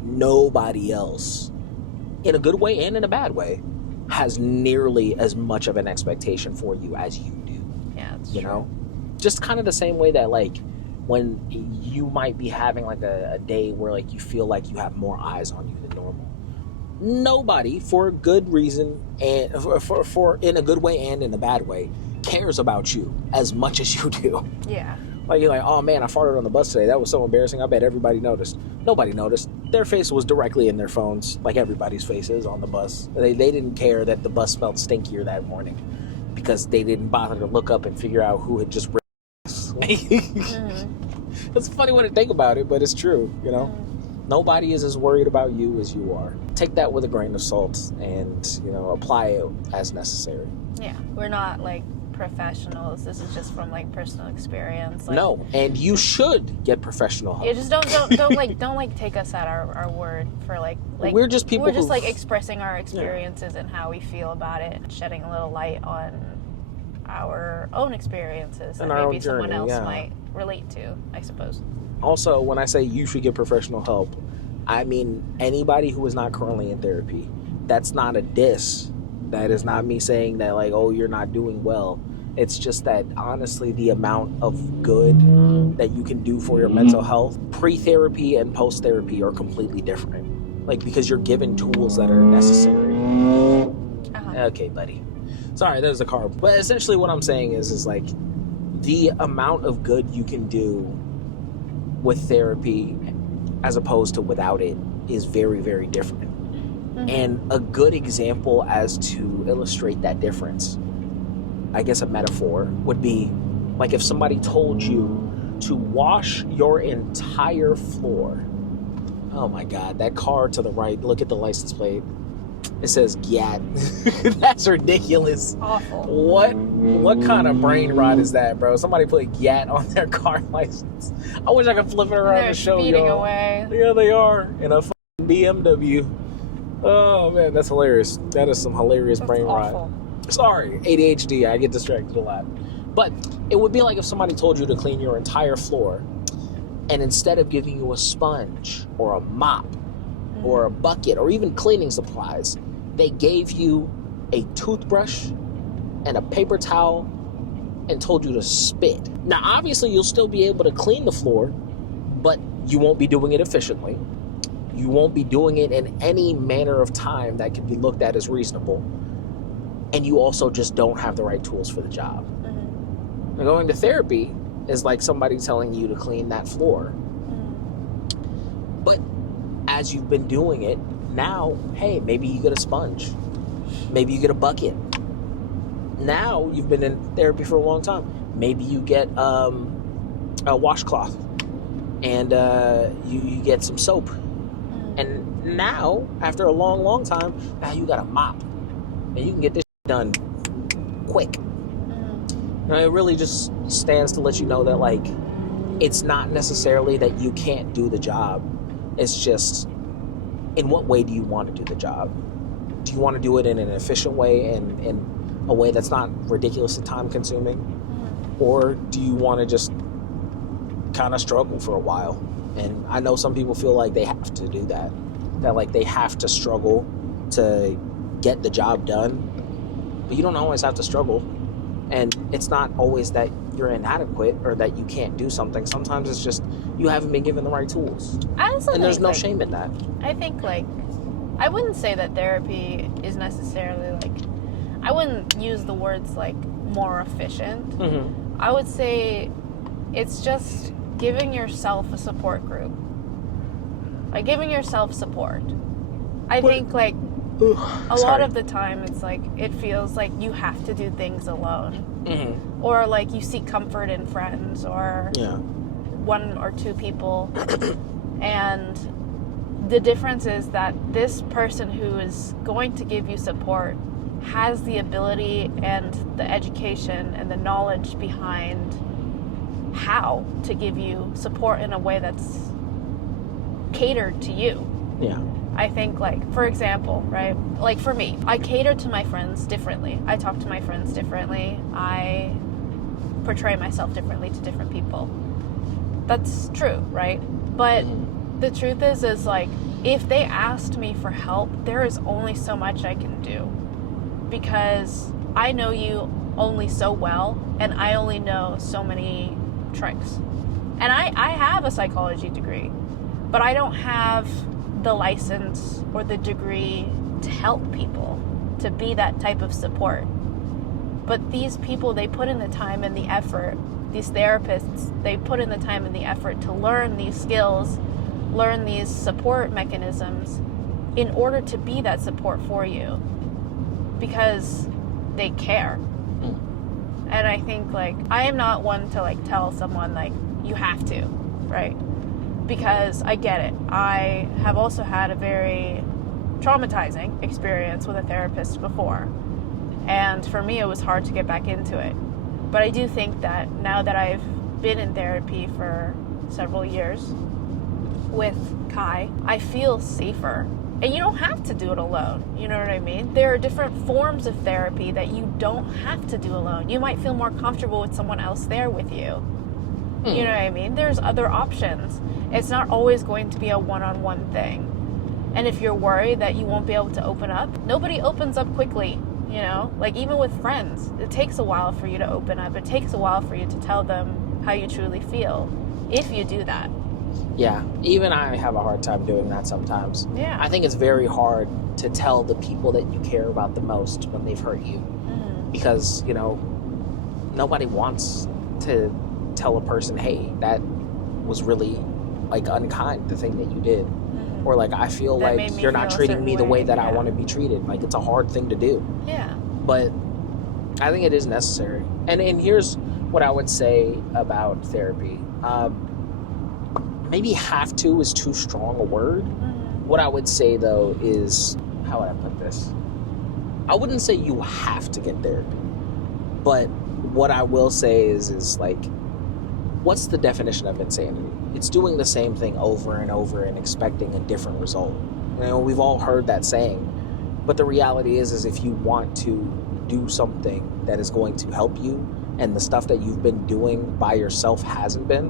nobody else, in a good way and in a bad way, has nearly as much of an expectation for you as you do. Yeah, that's you true. know? Just kind of the same way that, like, when you might be having, like, a day where, like, you feel like you have more eyes on you than normal. Nobody, for a good reason, and for in a good way and in a bad way, cares about you as much as you do. Yeah. Like, you're like, oh man, I farted on the bus today. That was so embarrassing. I bet everybody noticed. Nobody noticed. Their face was directly in their phones, like everybody's face is on the bus. They didn't care that the bus smelled stinkier that morning because they didn't bother to look up and figure out who had just It's a funny way to think about it, but it's true, you know? Nobody is as worried about you as you are. Take that with a grain of salt and, you know, apply it as necessary. Yeah. We're not like professionals. This is just from like personal experience. Like, No, and you should get professional help. yeah, just don't take us at our word for like we're just people we're just who've- like expressing our experiences and how we feel about it, shedding a little light on our own experiences that And our maybe own someone journey, else yeah. might relate to, I suppose. Also, when I say you should get professional help, I mean anybody who is not currently in therapy. That's not a diss. That is not me saying that, like, oh, you're not doing well. It's just that, honestly, the amount of good that you can do for your mental health, pre-therapy and post-therapy, are completely different. Like, because you're given tools that are necessary. Okay, buddy. Sorry, there's the car. But essentially what I'm saying is like, the amount of good you can do with therapy as opposed to without it is very, very different. And a good example as to illustrate that difference, I guess a metaphor, would be like if somebody told you to wash your entire floor. Oh my God, that car to the right, look at the license plate. It says GAT. That's ridiculous. Awful. What kind of brain rot is that, bro? Somebody put GAT on their car license. I wish I could flip it around They're and show you. speeding away. Yeah, they are. In a fucking BMW. Oh man, that's hilarious. That is some hilarious brain Awful. rot. Sorry, ADHD, I get distracted a lot. But it would be like if somebody told you to clean your entire floor, and instead of giving you a sponge or a mop or a bucket or even cleaning supplies, they gave you a toothbrush and a paper towel and told you to spit. Now, obviously, you'll still be able to clean the floor, but you won't be doing it efficiently. You won't be doing it in any manner of time that can be looked at as reasonable. And you also just don't have the right tools for the job. Now, going to therapy is like somebody telling you to clean that floor. But as you've been doing it, now, hey, maybe you get a sponge. Maybe you get a bucket. Now you've been in therapy for a long time. Maybe you get a washcloth and you get some soap. And now, after a long, long time, now you got a mop. And you can get this done quick. Now, it really just stands to let you know that, like, it's not necessarily that you can't do the job. It's just, in what way do you want to do the job? Do you want to do it in an efficient way and in a way that's not ridiculously time-consuming? Or do you want to just kind of struggle for a while? And I know some people feel like they have to do that. That, like, they have to struggle to get the job done. But you don't always have to struggle. And it's not always that you're inadequate or that you can't do something. Sometimes it's just you haven't been given the right tools. And there's no shame in that. I think, like, I wouldn't say that therapy is necessarily, like, I wouldn't use the words, like, more efficient. I would say it's just giving yourself a support group. Like, giving yourself support. I think, like, a lot of the time it's like it feels like you have to do things alone. Mm-hmm. Or like you seek comfort in friends or one or two people. And the difference is that this person who is going to give you support has the ability and the education and the knowledge behind how to give you support in a way that's catered to you. Yeah. I think, like, for example, right? Like, for me, I cater to my friends differently. I talk to my friends differently. I portray myself differently to different people. That's true, right? But the truth is like, if they asked me for help, there is only so much I can do. Because I know you only so well, and I only know so many tricks. And I have a psychology degree, but I don't have the license or the degree to help people, to be that type of support. But these people, they put in the time and the effort. These therapists, they put in the time and the effort to learn these skills, learn these support mechanisms in order to be that support for you, because they care. And I think, like, I am not one to, like, tell someone, like, you have to, right? Because I get it. I have also had a very traumatizing experience with a therapist before. And for me, it was hard to get back into it. But I do think that now that I've been in therapy for several years with Kai, I feel safer. And you don't have to do it alone. You know what I mean? There are different forms of therapy that you don't have to do alone. You might feel more comfortable with someone else there with you. You know what I mean? There's other options. It's not always going to be a one-on-one thing. And if you're worried that you won't be able to open up, nobody opens up quickly, you know? Like, even with friends, it takes a while for you to open up. It takes a while for you to tell them how you truly feel, if you do that. Yeah, even I have a hard time doing that sometimes. Yeah. I think it's very hard to tell the people that you care about the most when they've hurt you. Because, you know, nobody wants to tell a person, hey, that was really, like, unkind, the thing that you did. Or, like, I feel That like made me you're not feel a treating me the certain way way, that I yeah. want to be treated. Like, it's a hard thing to do. Yeah. But I think it is necessary. And here's what I would say about therapy. Maybe have to is too strong a word. What I would say, though, is, how would I put this? I wouldn't say you have to get therapy. But what I will say is like, what's the definition of insanity? It's doing the same thing over and over and expecting a different result. You know, we've all heard that saying. But the reality is if you want to do something that is going to help you, and the stuff that you've been doing by yourself hasn't been,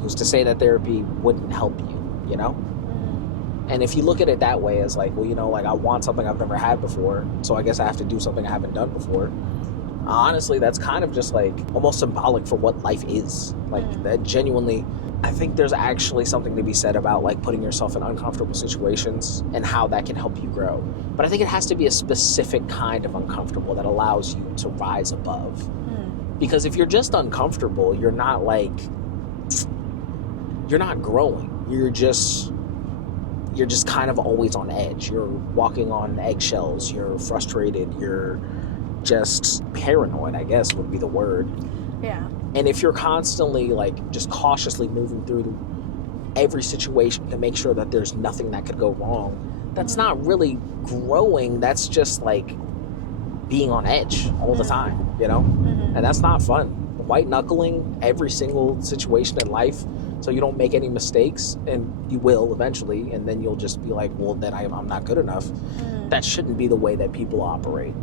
who's to say that therapy wouldn't help you, you know? And if you look at it that way as like, well, you know, like, I want something I've never had before, so I guess I have to do something I haven't done before. Honestly, that's kind of just like almost symbolic for what life is. Like, that genuinely, I think there's actually something to be said about, like, putting yourself in uncomfortable situations and how that can help you grow. But I think it has to be a specific kind of uncomfortable that allows you to rise above. Because if you're just uncomfortable, you're not growing. You're just kind of always on edge. You're walking on eggshells. You're frustrated. You're just paranoid, I guess would be the word. Yeah. And if you're constantly, like, just cautiously moving through every situation to make sure that there's nothing that could go wrong, that's not really growing. That's just like being on edge all the time, you know? And that's not fun. White knuckling every single situation in life so you don't make any mistakes, and you will eventually, and then you'll just be like, well, then I'm not good enough. That shouldn't be the way that people operate.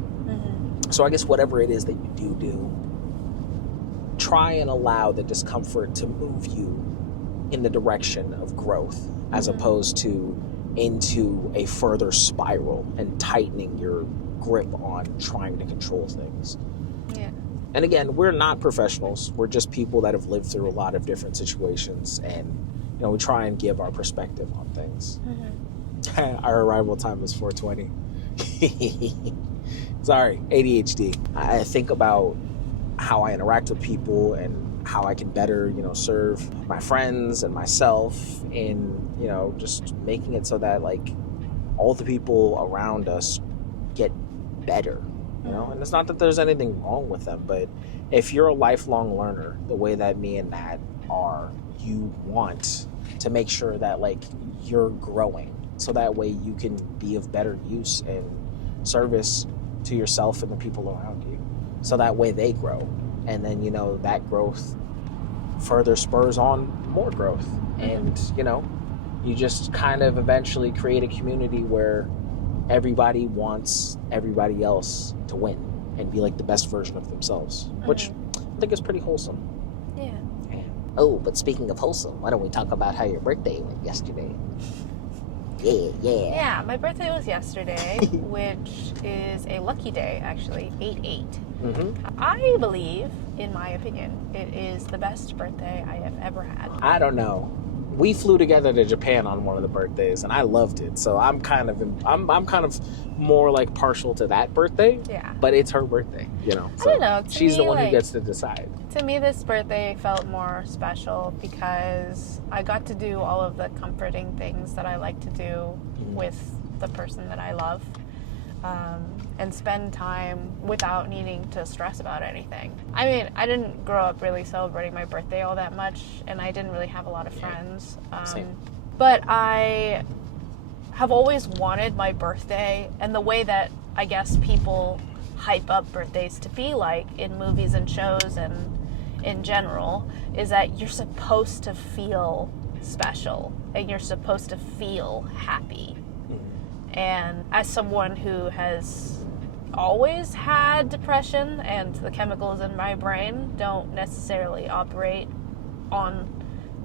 So I guess whatever it is that you do, try and allow the discomfort to move you in the direction of growth, as opposed to into a further spiral and tightening your grip on trying to control things. Yeah. And again, we're not professionals. We're just people that have lived through a lot of different situations, and, you know, we try and give our perspective on things. Our arrival time is 4:20. Sorry, ADHD. I think about how I interact with people and how I can better, you know, serve my friends and myself in, you know, just making it so that, like, all the people around us get better, you know? And it's not that there's anything wrong with them, but if you're a lifelong learner, the way that me and Nat are, you want to make sure that like you're growing, so that way you can be of better use and service to yourself and the people around you, so that way they grow, and then, you know, that growth further spurs on more growth, and, you know, you just kind of eventually create a community where everybody wants everybody else to win and be like the best version of themselves, which I think is pretty wholesome. Yeah. Oh, but speaking of wholesome, why don't we talk about how your birthday went yesterday? Yeah. Yeah, my birthday was yesterday, which is a lucky day, actually, 8/8. I believe, in my opinion, it is the best birthday I have ever had. I don't know. We flew together to Japan on one of the birthdays, and I loved it. So I'm kind of more like partial to that birthday. Yeah. But it's her birthday, you know. So I don't know. she's the one who gets to decide. To me, this birthday felt more special because I got to do all of the comforting things that I like to do with the person that I love, and spend time without needing to stress about anything. I mean, I didn't grow up really celebrating my birthday all that much, and I didn't really have a lot of friends. Same. But I have always wanted my birthday, and the way that I guess people hype up birthdays to be like in movies and shows and in general, is that you're supposed to feel special and you're supposed to feel happy. And as someone who has always had depression, and the chemicals in my brain don't necessarily operate on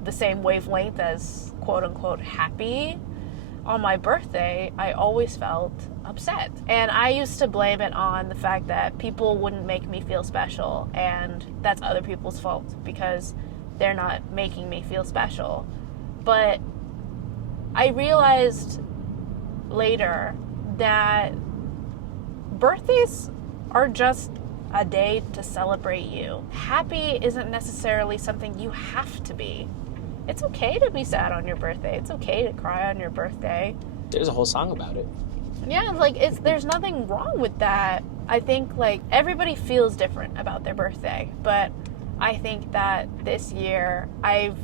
the same wavelength as quote unquote happy, on my birthday I always felt upset. And I used to blame it on the fact that people wouldn't make me feel special, and that's other people's fault because they're not making me feel special. But I realized later that birthdays are just a day to celebrate you. Happy isn't necessarily something you have to be. It's okay to be sad on your birthday. It's okay to cry on your birthday. There's a whole song about it. Yeah, like there's nothing wrong with that. I think like everybody feels different about their birthday, but I think that this year I've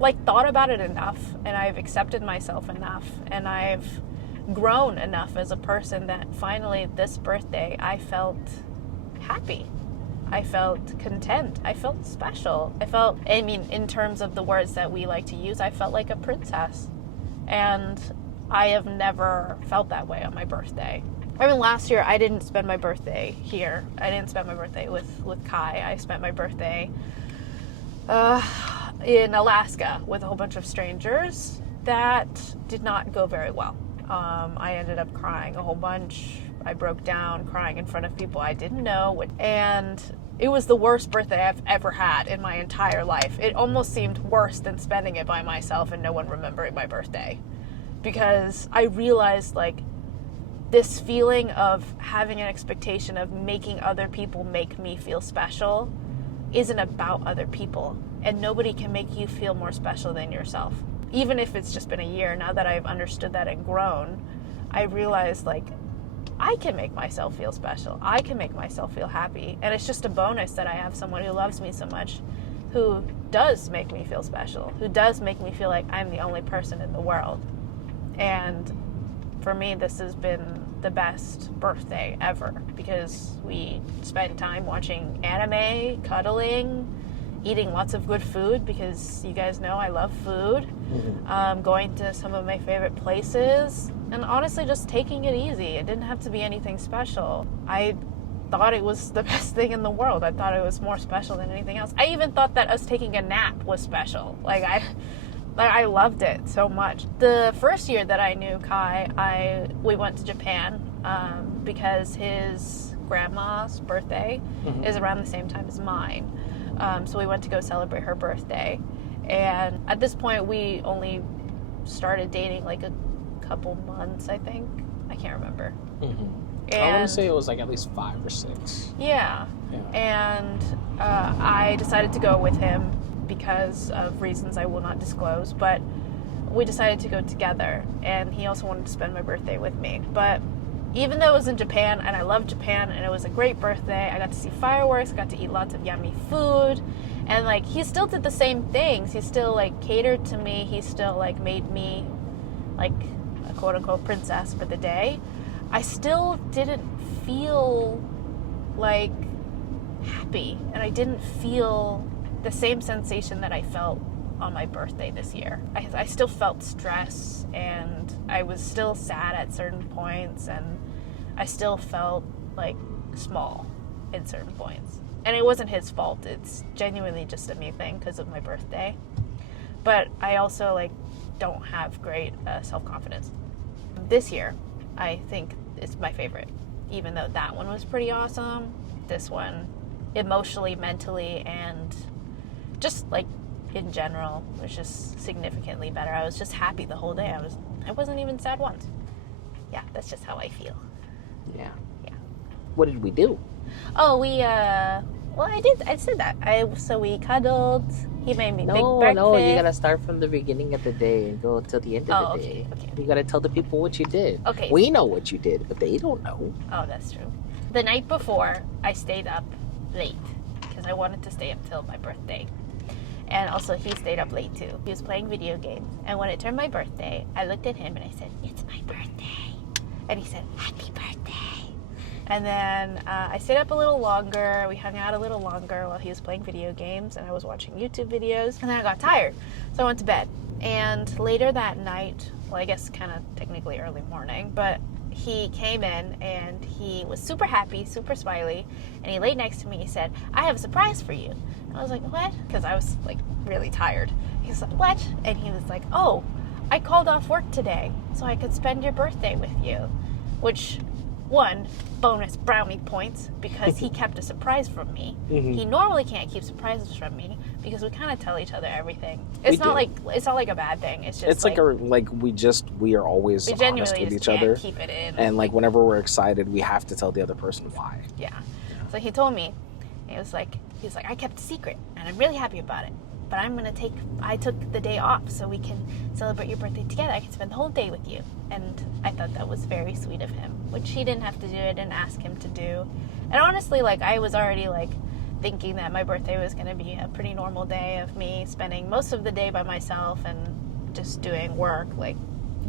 like thought about it enough, and I've accepted myself enough, and I've grown enough as a person that finally this birthday I felt happy. I felt content. I felt special. I mean, in terms of the words that we like to use, I felt like a princess. And I have never felt that way on my birthday. I mean, last year I didn't spend my birthday here. I didn't spend my birthday with Kai. I spent my birthday in Alaska with a whole bunch of strangers. That did not go very well. I ended up crying a whole bunch. I broke down crying in front of people I didn't know. And it was the worst birthday I've ever had in my entire life. It almost seemed worse than spending it by myself and no one remembering my birthday. Because I realized, like, this feeling of having an expectation of making other people make me feel special isn't about other people. And nobody can make you feel more special than yourself. Even if it's just been a year, now that I've understood that and grown, I realized, like, I can make myself feel special. I can make myself feel happy. And it's just a bonus that I have someone who loves me so much, who does make me feel special, who does make me feel like I'm the only person in the world. And for me, this has been the best birthday ever, because we spent time watching anime, cuddling, eating lots of good food, because you guys know I love food, going to some of my favorite places, and honestly just taking it easy. It didn't have to be anything special. I thought it was the best thing in the world. I thought it was more special than anything else. I even thought that us taking a nap was special. I loved it so much. The first year that I knew Kai, we went to Japan because his grandma's birthday is around the same time as mine. So we went to go celebrate her birthday. And at this point, we only started dating like a couple months, I think. I can't remember. I want to say it was like at least 5 or 6. Yeah. And I decided to go with him because of reasons I will not disclose. But we decided to go together, and he also wanted to spend my birthday with me. But even though it was in Japan, and I love Japan, and it was a great birthday, I got to see fireworks, I got to eat lots of yummy food, and like he still did the same things. He still like catered to me. He still like made me like a quote unquote princess for the day. I still didn't feel like happy, and I didn't feel the same sensation that I felt on my birthday this year. I still felt stress, and I was still sad at certain points, and I still felt like small in certain points. And it wasn't his fault. It's genuinely just a me thing because of my birthday. But I also like don't have great self-confidence. This year, I think it's my favorite. Even though that one was pretty awesome, this one, emotionally, mentally, and just like in general, was just significantly better. I was just happy the whole day. I wasn't even sad once. Yeah, that's just how I feel. Yeah. Yeah. What did we do? Oh, well, I said that. So we cuddled. He made me big breakfast. No, you gotta start from the beginning of the day and go till the end of the day. Okay. You gotta tell the people what you did. Okay. We know what you did, but they don't know. Oh, that's true. The night before, I stayed up late because I wanted to stay up till my birthday. And also, he stayed up late too. He was playing video games. And when it turned my birthday, I looked at him and I said, "It's my birthday." And he said, "Happy birthday." And then I stayed up a little longer. We hung out a little longer while he was playing video games, and I was watching YouTube videos. And then I got tired, so I went to bed. And later that night, well, I guess kind of technically early morning, but he came in and he was super happy, super smiley, and he laid next to me. He said, "I have a surprise for you." And I was like, "What?" Because I was like really tired. He was like, "What?" And he was like, "Oh, I called off work today so I could spend your birthday with you," which, one, bonus brownie points because he kept a surprise from me. Mm-hmm. He normally can't keep surprises from me because we kind of tell each other everything. It's not like a bad thing. It's just It's like we are always we honest genuinely with just each can't other, keep it in. and like whenever we're excited, we have to tell the other person why. Yeah. So he told me, he was like, "I kept a secret, and I'm really happy about it. But I took the day off so we can celebrate your birthday together. I can spend the whole day with you." And I thought that was very sweet of him, which he didn't have to do. I didn't ask him to do. And honestly, like, I was already like thinking that my birthday was going to be a pretty normal day of me spending most of the day by myself and just doing work, like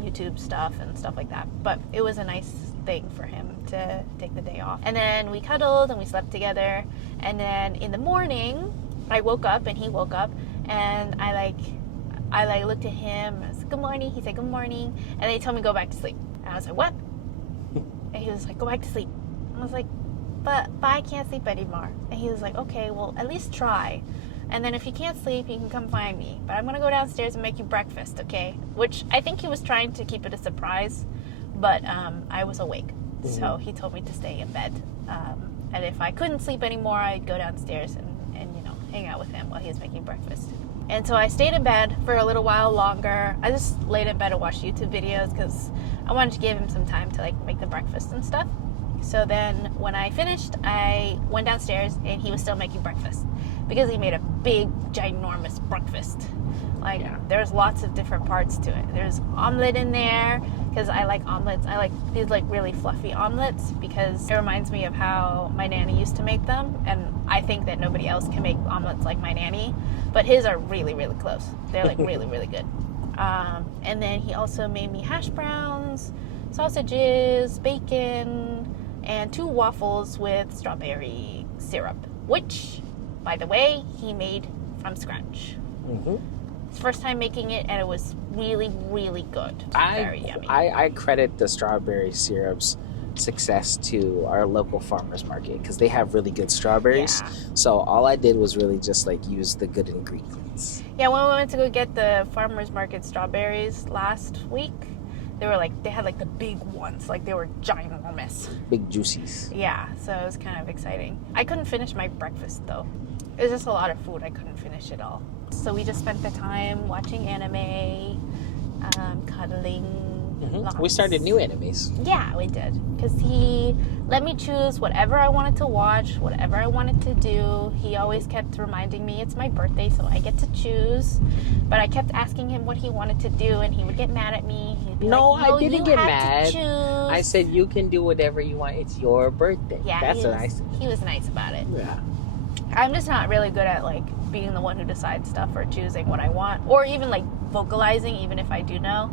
YouTube stuff and stuff like that. But it was a nice thing for him to take the day off. And then we cuddled and we slept together. And then in the morning, I woke up and he woke up, and I looked at him and I said, "Good morning." He said, "Good morning." And then he told me to go back to sleep. And I was like, "What?" And he was like, "Go back to sleep." And I was like, but I can't sleep anymore. And he was like, "Okay, well, at least try. And then if you can't sleep, you can come find me. But I'm going to go downstairs and make you breakfast, okay?" Which I think he was trying to keep it a surprise, but I was awake. Mm-hmm. So he told me to stay in bed. And if I couldn't sleep anymore, I'd go downstairs and hang out with him while he was making breakfast. And so I stayed in bed for a little while longer. I just laid in bed and watched YouTube videos because I wanted to give him some time to like make the breakfast and stuff. So then when I finished, I went downstairs and he was still making breakfast because he made a big, ginormous breakfast. There's lots of different parts to it. There's omelet in there because I like omelets. I like these like really fluffy omelets because it reminds me of how my nanny used to make them, and I think that nobody else can make omelets like my nanny, but his are really, really close. They're like really, really good. And then he also made me hash browns, sausages, bacon, and 2 waffles with strawberry syrup, which, by the way, he made from scratch. Mm-hmm. His first time making it, and it was really, really good. Very yummy. I credit the strawberry syrup's success to our local farmers market because they have really good strawberries. Yeah. So all I did was really just like use the good ingredients. Yeah, when we went to go get the farmers market strawberries last week, they had like the big ones, like they were ginormous. Big juicies. Yeah, so it was kind of exciting. I couldn't finish my breakfast though. It was just a lot of food. I couldn't finish it all. So we just spent the time watching anime, cuddling, Lots. We started new animes. Yeah, we did. Because he let me choose whatever I wanted to watch, whatever I wanted to do. He always kept reminding me it's my birthday, so I get to choose. But I kept asking him what he wanted to do, and he would get mad at me. He'd be No, like, I didn't get mad. To choose. I said you can do whatever you want. It's your birthday. Yeah, That's what I said. He was nice about it. Yeah. I'm just not really good at like being the one who decides stuff or choosing what I want, or even like vocalizing, even if I do know.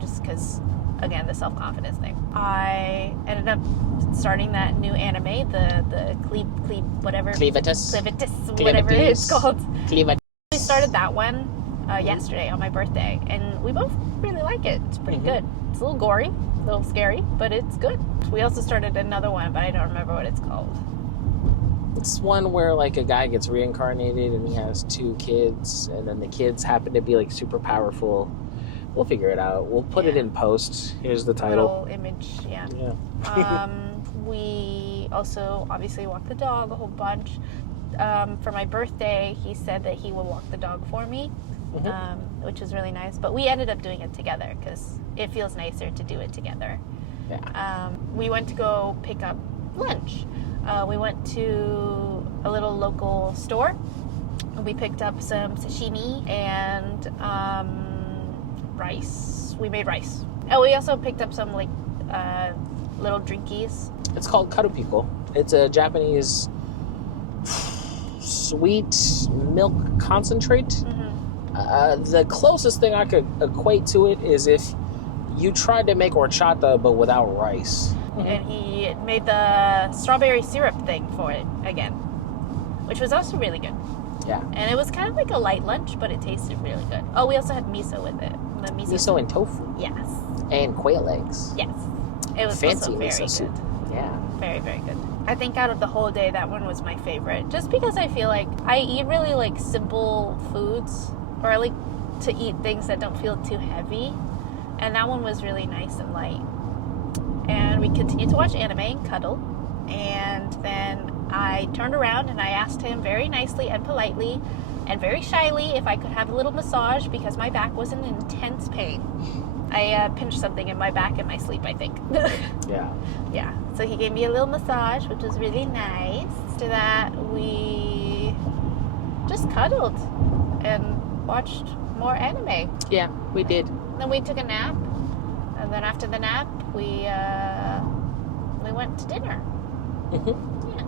Just because, again, the self-confidence thing. I ended up starting that new anime, the whatever. Cleavitus, whatever it's called. Cleavitus. We started that one yesterday on my birthday, and we both really like it. It's pretty good. It's a little gory, a little scary, but it's good. We also started another one, but I don't remember what it's called. It's one where like a guy gets reincarnated and he has 2 kids, and then the kids happen to be like super powerful. We'll figure it out. We'll put it in post. Here's the title. Little image, yeah. Yeah. We also obviously walked the dog a whole bunch. For my birthday, he said that he would walk the dog for me, which is really nice. But we ended up doing it together because it feels nicer to do it together. Yeah. We went to go pick up lunch. We went to a little local store. We picked up some sashimi and rice. We made rice. Oh, we also picked up some like little drinkies. It's called karupiko. It's a Japanese sweet milk concentrate. The closest thing I could equate to it is if you tried to make horchata but without rice. And he made the strawberry syrup thing for it again, which was also really good. Yeah. And it was kind of like a light lunch, but it tasted really good. Oh, we also had miso with it. The Miso and tofu. Yes. And quail eggs. Yes. It was Fancy also very miso good. soup. Yeah. Very, very good. I think out of the whole day, that one was my favorite. Just because I feel like I eat really like simple foods, or I like to eat things that don't feel too heavy. And that one was really nice and light. And we continued to watch anime and cuddle. And then I turned around and I asked him very nicely and politely and very shyly if I could have a little massage because my back was in intense pain. I pinched something in my back in my sleep, I think. Yeah. Yeah. So he gave me a little massage, which was really nice. After that, we just cuddled and watched more anime. Yeah, we did. Then we took a nap. And then after the nap, we went to dinner. Yeah.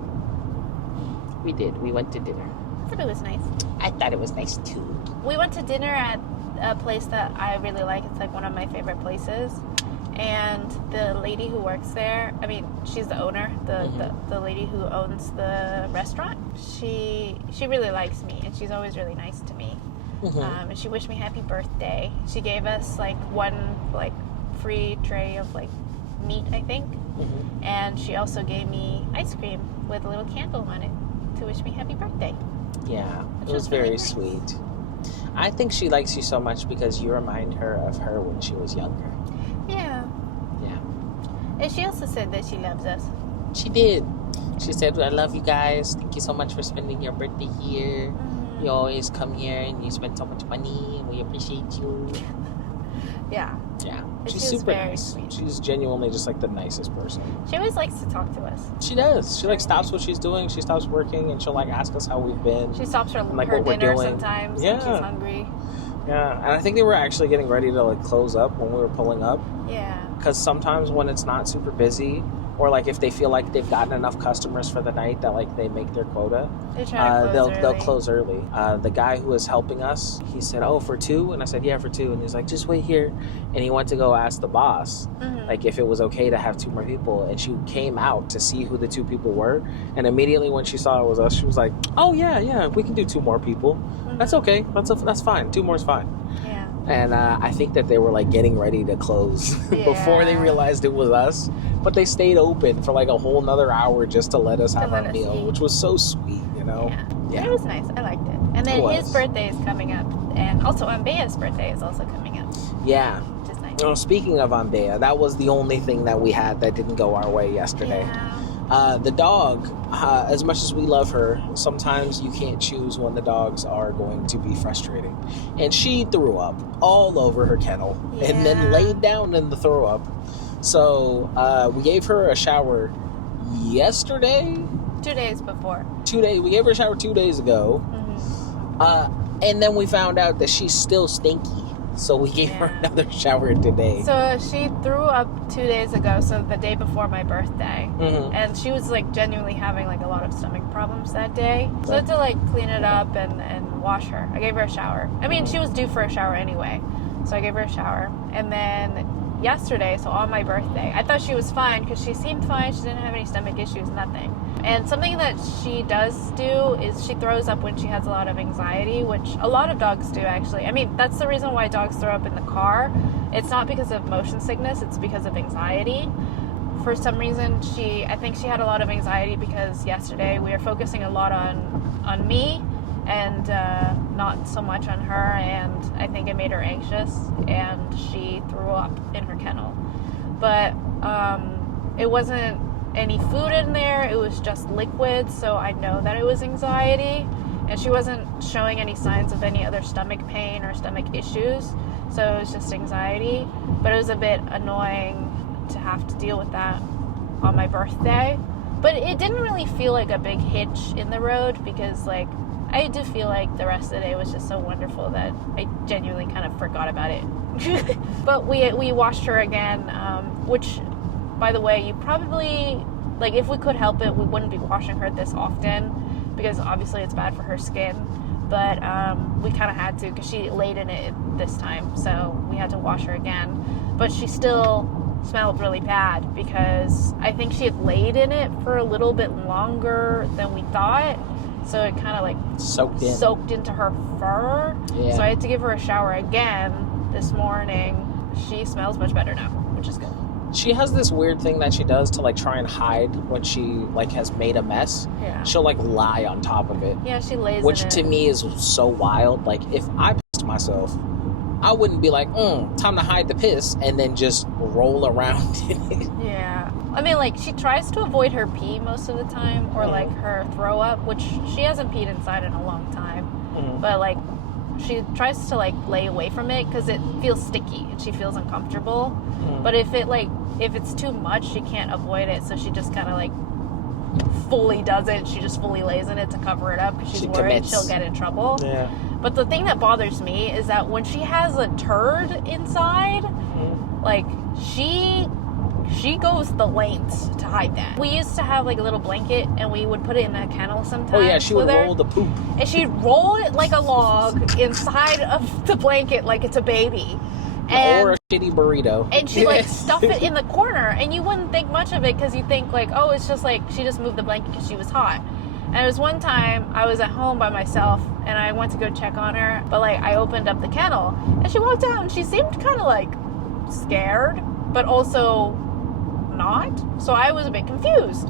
We did. We went to dinner. I thought it was nice. I thought it was nice too. We went to dinner at a place that I really like. It's like one of my favorite places. And the lady who works there, I mean, she's the owner, the lady who owns the restaurant. She really likes me, and she's always really nice to me. And she wished me happy birthday. She gave us like one like free tray of like meat, I think. And she also gave me ice cream with a little candle on it to wish me happy birthday. Yeah, Which it was was very really nice. sweet. I think she likes you so much because you remind her of her when she was younger. Yeah. Yeah. And she also said that she loves us. She did. She said, I love you guys. Thank you so much for spending your birthday here. You always come here and you spend so much money and we appreciate you. Yeah. Yeah. And She's she was super very nice. sweet. She's genuinely just like the nicest person. She always likes to talk to us. She does. She like stops what she's doing. She stops working and she'll like ask us how we've been. She stops her, Like her what we're dinner doing. sometimes Yeah. when she's hungry. Yeah. And I think they were actually getting ready to like close up when we were pulling up. Yeah. Because sometimes when it's not super busy, or like if they feel like they've gotten enough customers for the night that like they make their quota, They try to close they'll early. close early. The guy who was helping us, he said, "Oh, for 2?" And I said, "Yeah, for 2." And he's like, "Just wait here." And he went to go ask the boss, like if it was okay to have 2 more people. And she came out to see who the 2 people were. And immediately when she saw it was us, she was like, "Oh yeah, we can do 2 more people. That's okay. That's fine. 2 more is fine." Yeah. And I think that they were like getting ready to close before they Yeah. realized it was us. But they stayed open for like a whole nother hour just to let us have let our us meal, eat. which was so sweet, you know? Yeah. It was nice. I liked it. And then It his was. birthday is coming up. And also Ambea's birthday is also coming up. Yeah. Which is nice. Speaking of Ambea, that was the only thing that we had that didn't go our way yesterday. Yeah. The dog, as much as we love her, sometimes you can't choose when the dogs are going to be frustrating. And she threw up all over her kennel and then laid down in the throw up. So we gave her a shower yesterday. 2 days before. 2 days. We gave her a shower 2 days ago. And then we found out that she's still stinky. So we gave her another shower today. So she threw up 2 days ago, so the day before my birthday. And she was like genuinely having like a lot of stomach problems that day. So I had to like clean it up and wash her. I gave her a shower. I mean, she was due for a shower anyway. So I gave her a shower. And then yesterday, so on my birthday, I thought she was fine because she seemed fine. She didn't have any stomach issues, nothing. And something that she does do is she throws up when she has a lot of anxiety, which a lot of dogs do actually. I mean, that's the reason why dogs throw up in the car. It's not because of motion sickness, it's because of anxiety. For some reason, I think she had a lot of anxiety because yesterday we were focusing a lot on me and not so much on her, and I think it made her anxious, and she threw up in her kennel. But it wasn't any food in there, it was just liquid, so I know that it was anxiety, and she wasn't showing any signs of any other stomach pain or stomach issues, so it was just anxiety. But it was a bit annoying to have to deal with that on my birthday, but it didn't really feel like a big hitch in the road because like I do feel like the rest of the day was just so wonderful that I genuinely kind of forgot about it. But we washed her again, which, by the way, you probably, like, if we could help it, we wouldn't be washing her this often because obviously it's bad for her skin. But we kind of had to because she laid in it this time, so we had to wash her again. But she still smelled really bad because I think she had laid in it for a little bit longer than we thought. So it kind of like soaked into her fur. So I had to give her a shower again this morning. She smells much better now, which is good. She has this weird thing that she does to like try and hide when she like has made a mess. She'll like lie on top of it. Yeah, she lays which in it. To me is so wild. Like if I pissed myself, I wouldn't be like, time to hide the piss and then just roll around in it. Yeah. I mean, like, she tries to avoid her pee most of the time, or, like, her throw up, which she hasn't peed inside in a long time. But, like, she tries to, like, lay away from it because it feels sticky and she feels uncomfortable. But if it's too much, she can't avoid it, so she just kind of, like, fully does it. She just fully lays in it to cover it up because she's worried she'll get in trouble. But the thing that bothers me is that when she has a turd inside, like, she goes the lengths to hide that. We used to have like a little blanket and we would put it in the kennel sometimes. Oh yeah, she would roll the poop. And she'd roll it like a log inside of the blanket like it's a baby. Or a shitty burrito. And she'd like stuff it in the corner, and you wouldn't think much of it because you think like, oh, it's just like she just moved the blanket because she was hot. And it was one time I was at home by myself and I went to go check on her, but like I opened up the kennel and she walked out and she seemed kind of like scared, but also not. So I was a bit confused.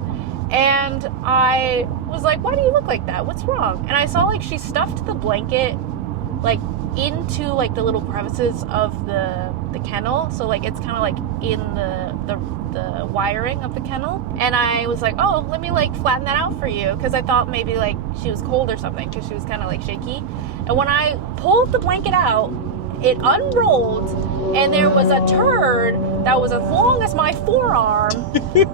And I was like, why do you look like that? What's wrong? And I saw like she stuffed the blanket like into like the little crevices of the kennel. So like it's kind of like in the wiring of the kennel. And I was like, oh, let me like flatten that out for you, because I thought maybe like she was cold or something because she was kind of like shaky. And when I pulled the blanket out, it unrolled and there was a turd that was as long as my forearm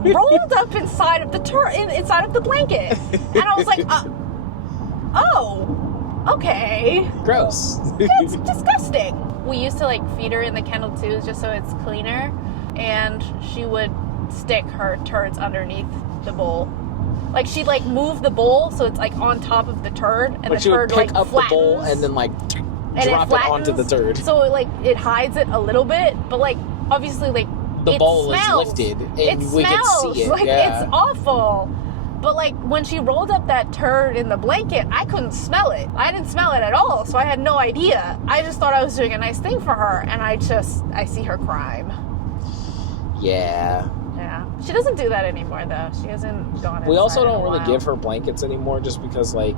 rolled up inside of the blanket. And I was like, oh, okay. Gross. That's disgusting. We used to like feed her in the kennel too, just so it's cleaner, and she would stick her turds underneath the bowl. Like she'd like move the bowl so it's like on top of the turd, and but the turd like pick up flattens, the bowl and then like drop it onto the turd. So it hides it a little bit, but like obviously like the bowl smells. is lifted and it we can see it. Like it's awful. But like when she rolled up that turd in the blanket, I couldn't smell it. I didn't smell it at all, so I had no idea. I just thought I was doing a nice thing for her, and I see her crime. Yeah. Yeah. She doesn't do that anymore though. She hasn't gone inside. We also don't in a really while. give her blankets anymore just because like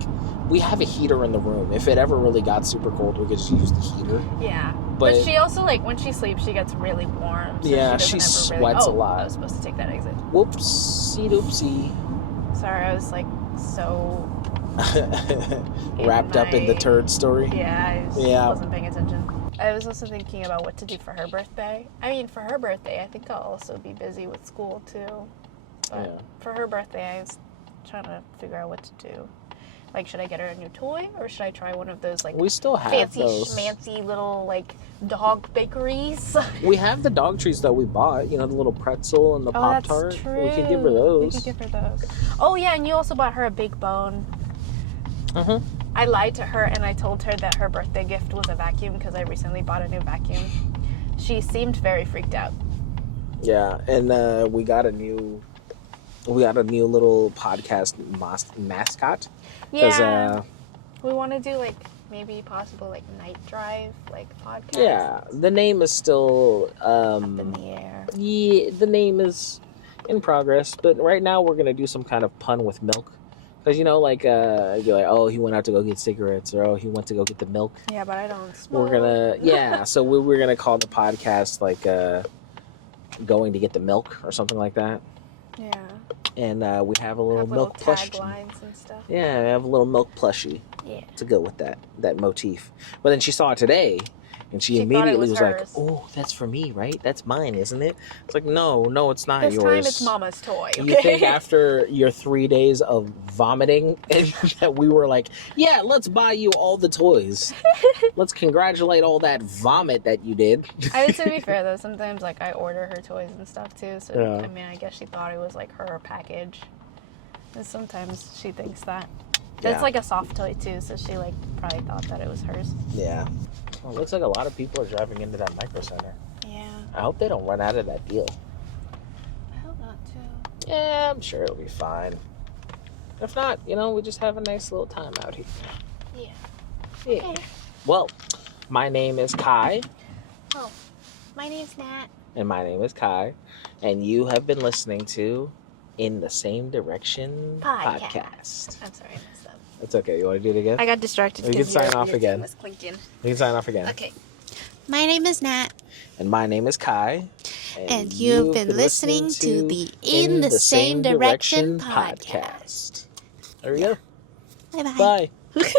we have a heater in the room. If it ever really got super cold, we could just use the heater. Yeah. But she also, like, when she sleeps, she gets really warm. So yeah, she sweats really, a lot. I was supposed to take that exit. Whoopsie doopsie. Sorry, I was, like, so... Wrapped up in the turd story. Yeah, I just Yeah. wasn't paying attention. I was also thinking about what to do for her birthday. I mean, for her birthday, I think I'll also be busy with school, too. But Yeah. for her birthday, I was trying to figure out what to do. Like, should I get her a new toy, or should I try one of those, like, We still have fancy, those. schmancy little, like, dog bakeries? We have the dog treats that we bought. You know, the little pretzel and the Pop-Tart. That's true. We could give her those. We could give her those. Oh, yeah, and you also bought her a big bone. Mm-hmm. I lied to her, and I told her that her birthday gift was a vacuum because I recently bought a new vacuum. She seemed very freaked out. Yeah, and we got a new little podcast mascot. Yeah. We want to do, like, maybe possible, like, night drive, like, podcast. Yeah, the name is still Up in the air. Yeah, the name is in progress, but right now we're gonna do some kind of pun with milk, because you know, like, you're like, oh, he went out to go get cigarettes, or oh, he went to go get the milk. Yeah, but I don't smoke. So we're gonna call the podcast like going to get the milk or something like that. Yeah. And we have a little Have milk little plushie. taglines and stuff. Yeah, we have a little milk plushie Yeah. to go with that motif. But then she saw it today, and she She thought it immediately was was like, hers. "Oh, that's for me, right? That's mine, isn't it?" It's like, no, it's not This yours. time it's Mama's toy, okay? You think after your 3 days of vomiting that we were like, yeah, let's buy you all the toys. Let's congratulate all that vomit that you did. I mean, to be fair, though, sometimes, like, I order her toys and stuff, too. So, Yeah. I mean, I guess she thought it was, like, her package. And sometimes she thinks that. Yeah. It's, like, a soft toy, too, so she, like, probably thought that it was hers. Yeah. Well, it looks like a lot of people are driving into that Micro Center. Yeah. I hope they don't run out of that deal. I hope not, too. Yeah, I'm sure it'll be fine. If not, you know, we just have a nice little time out here. Yeah. Yeah. Okay. Well, my name is Kai. Oh, my name's Nat. And my name is Kai. And you have been listening to In the Same Direction podcast. I'm sorry, I messed up. It's okay. You want to do it again? I got distracted. You can sign off again. Was clinking. You can sign off again. Okay. My name is Nat, And my name is Kai. and you've been listening to the In the Same Direction podcast. There we go. Bye-bye. Bye.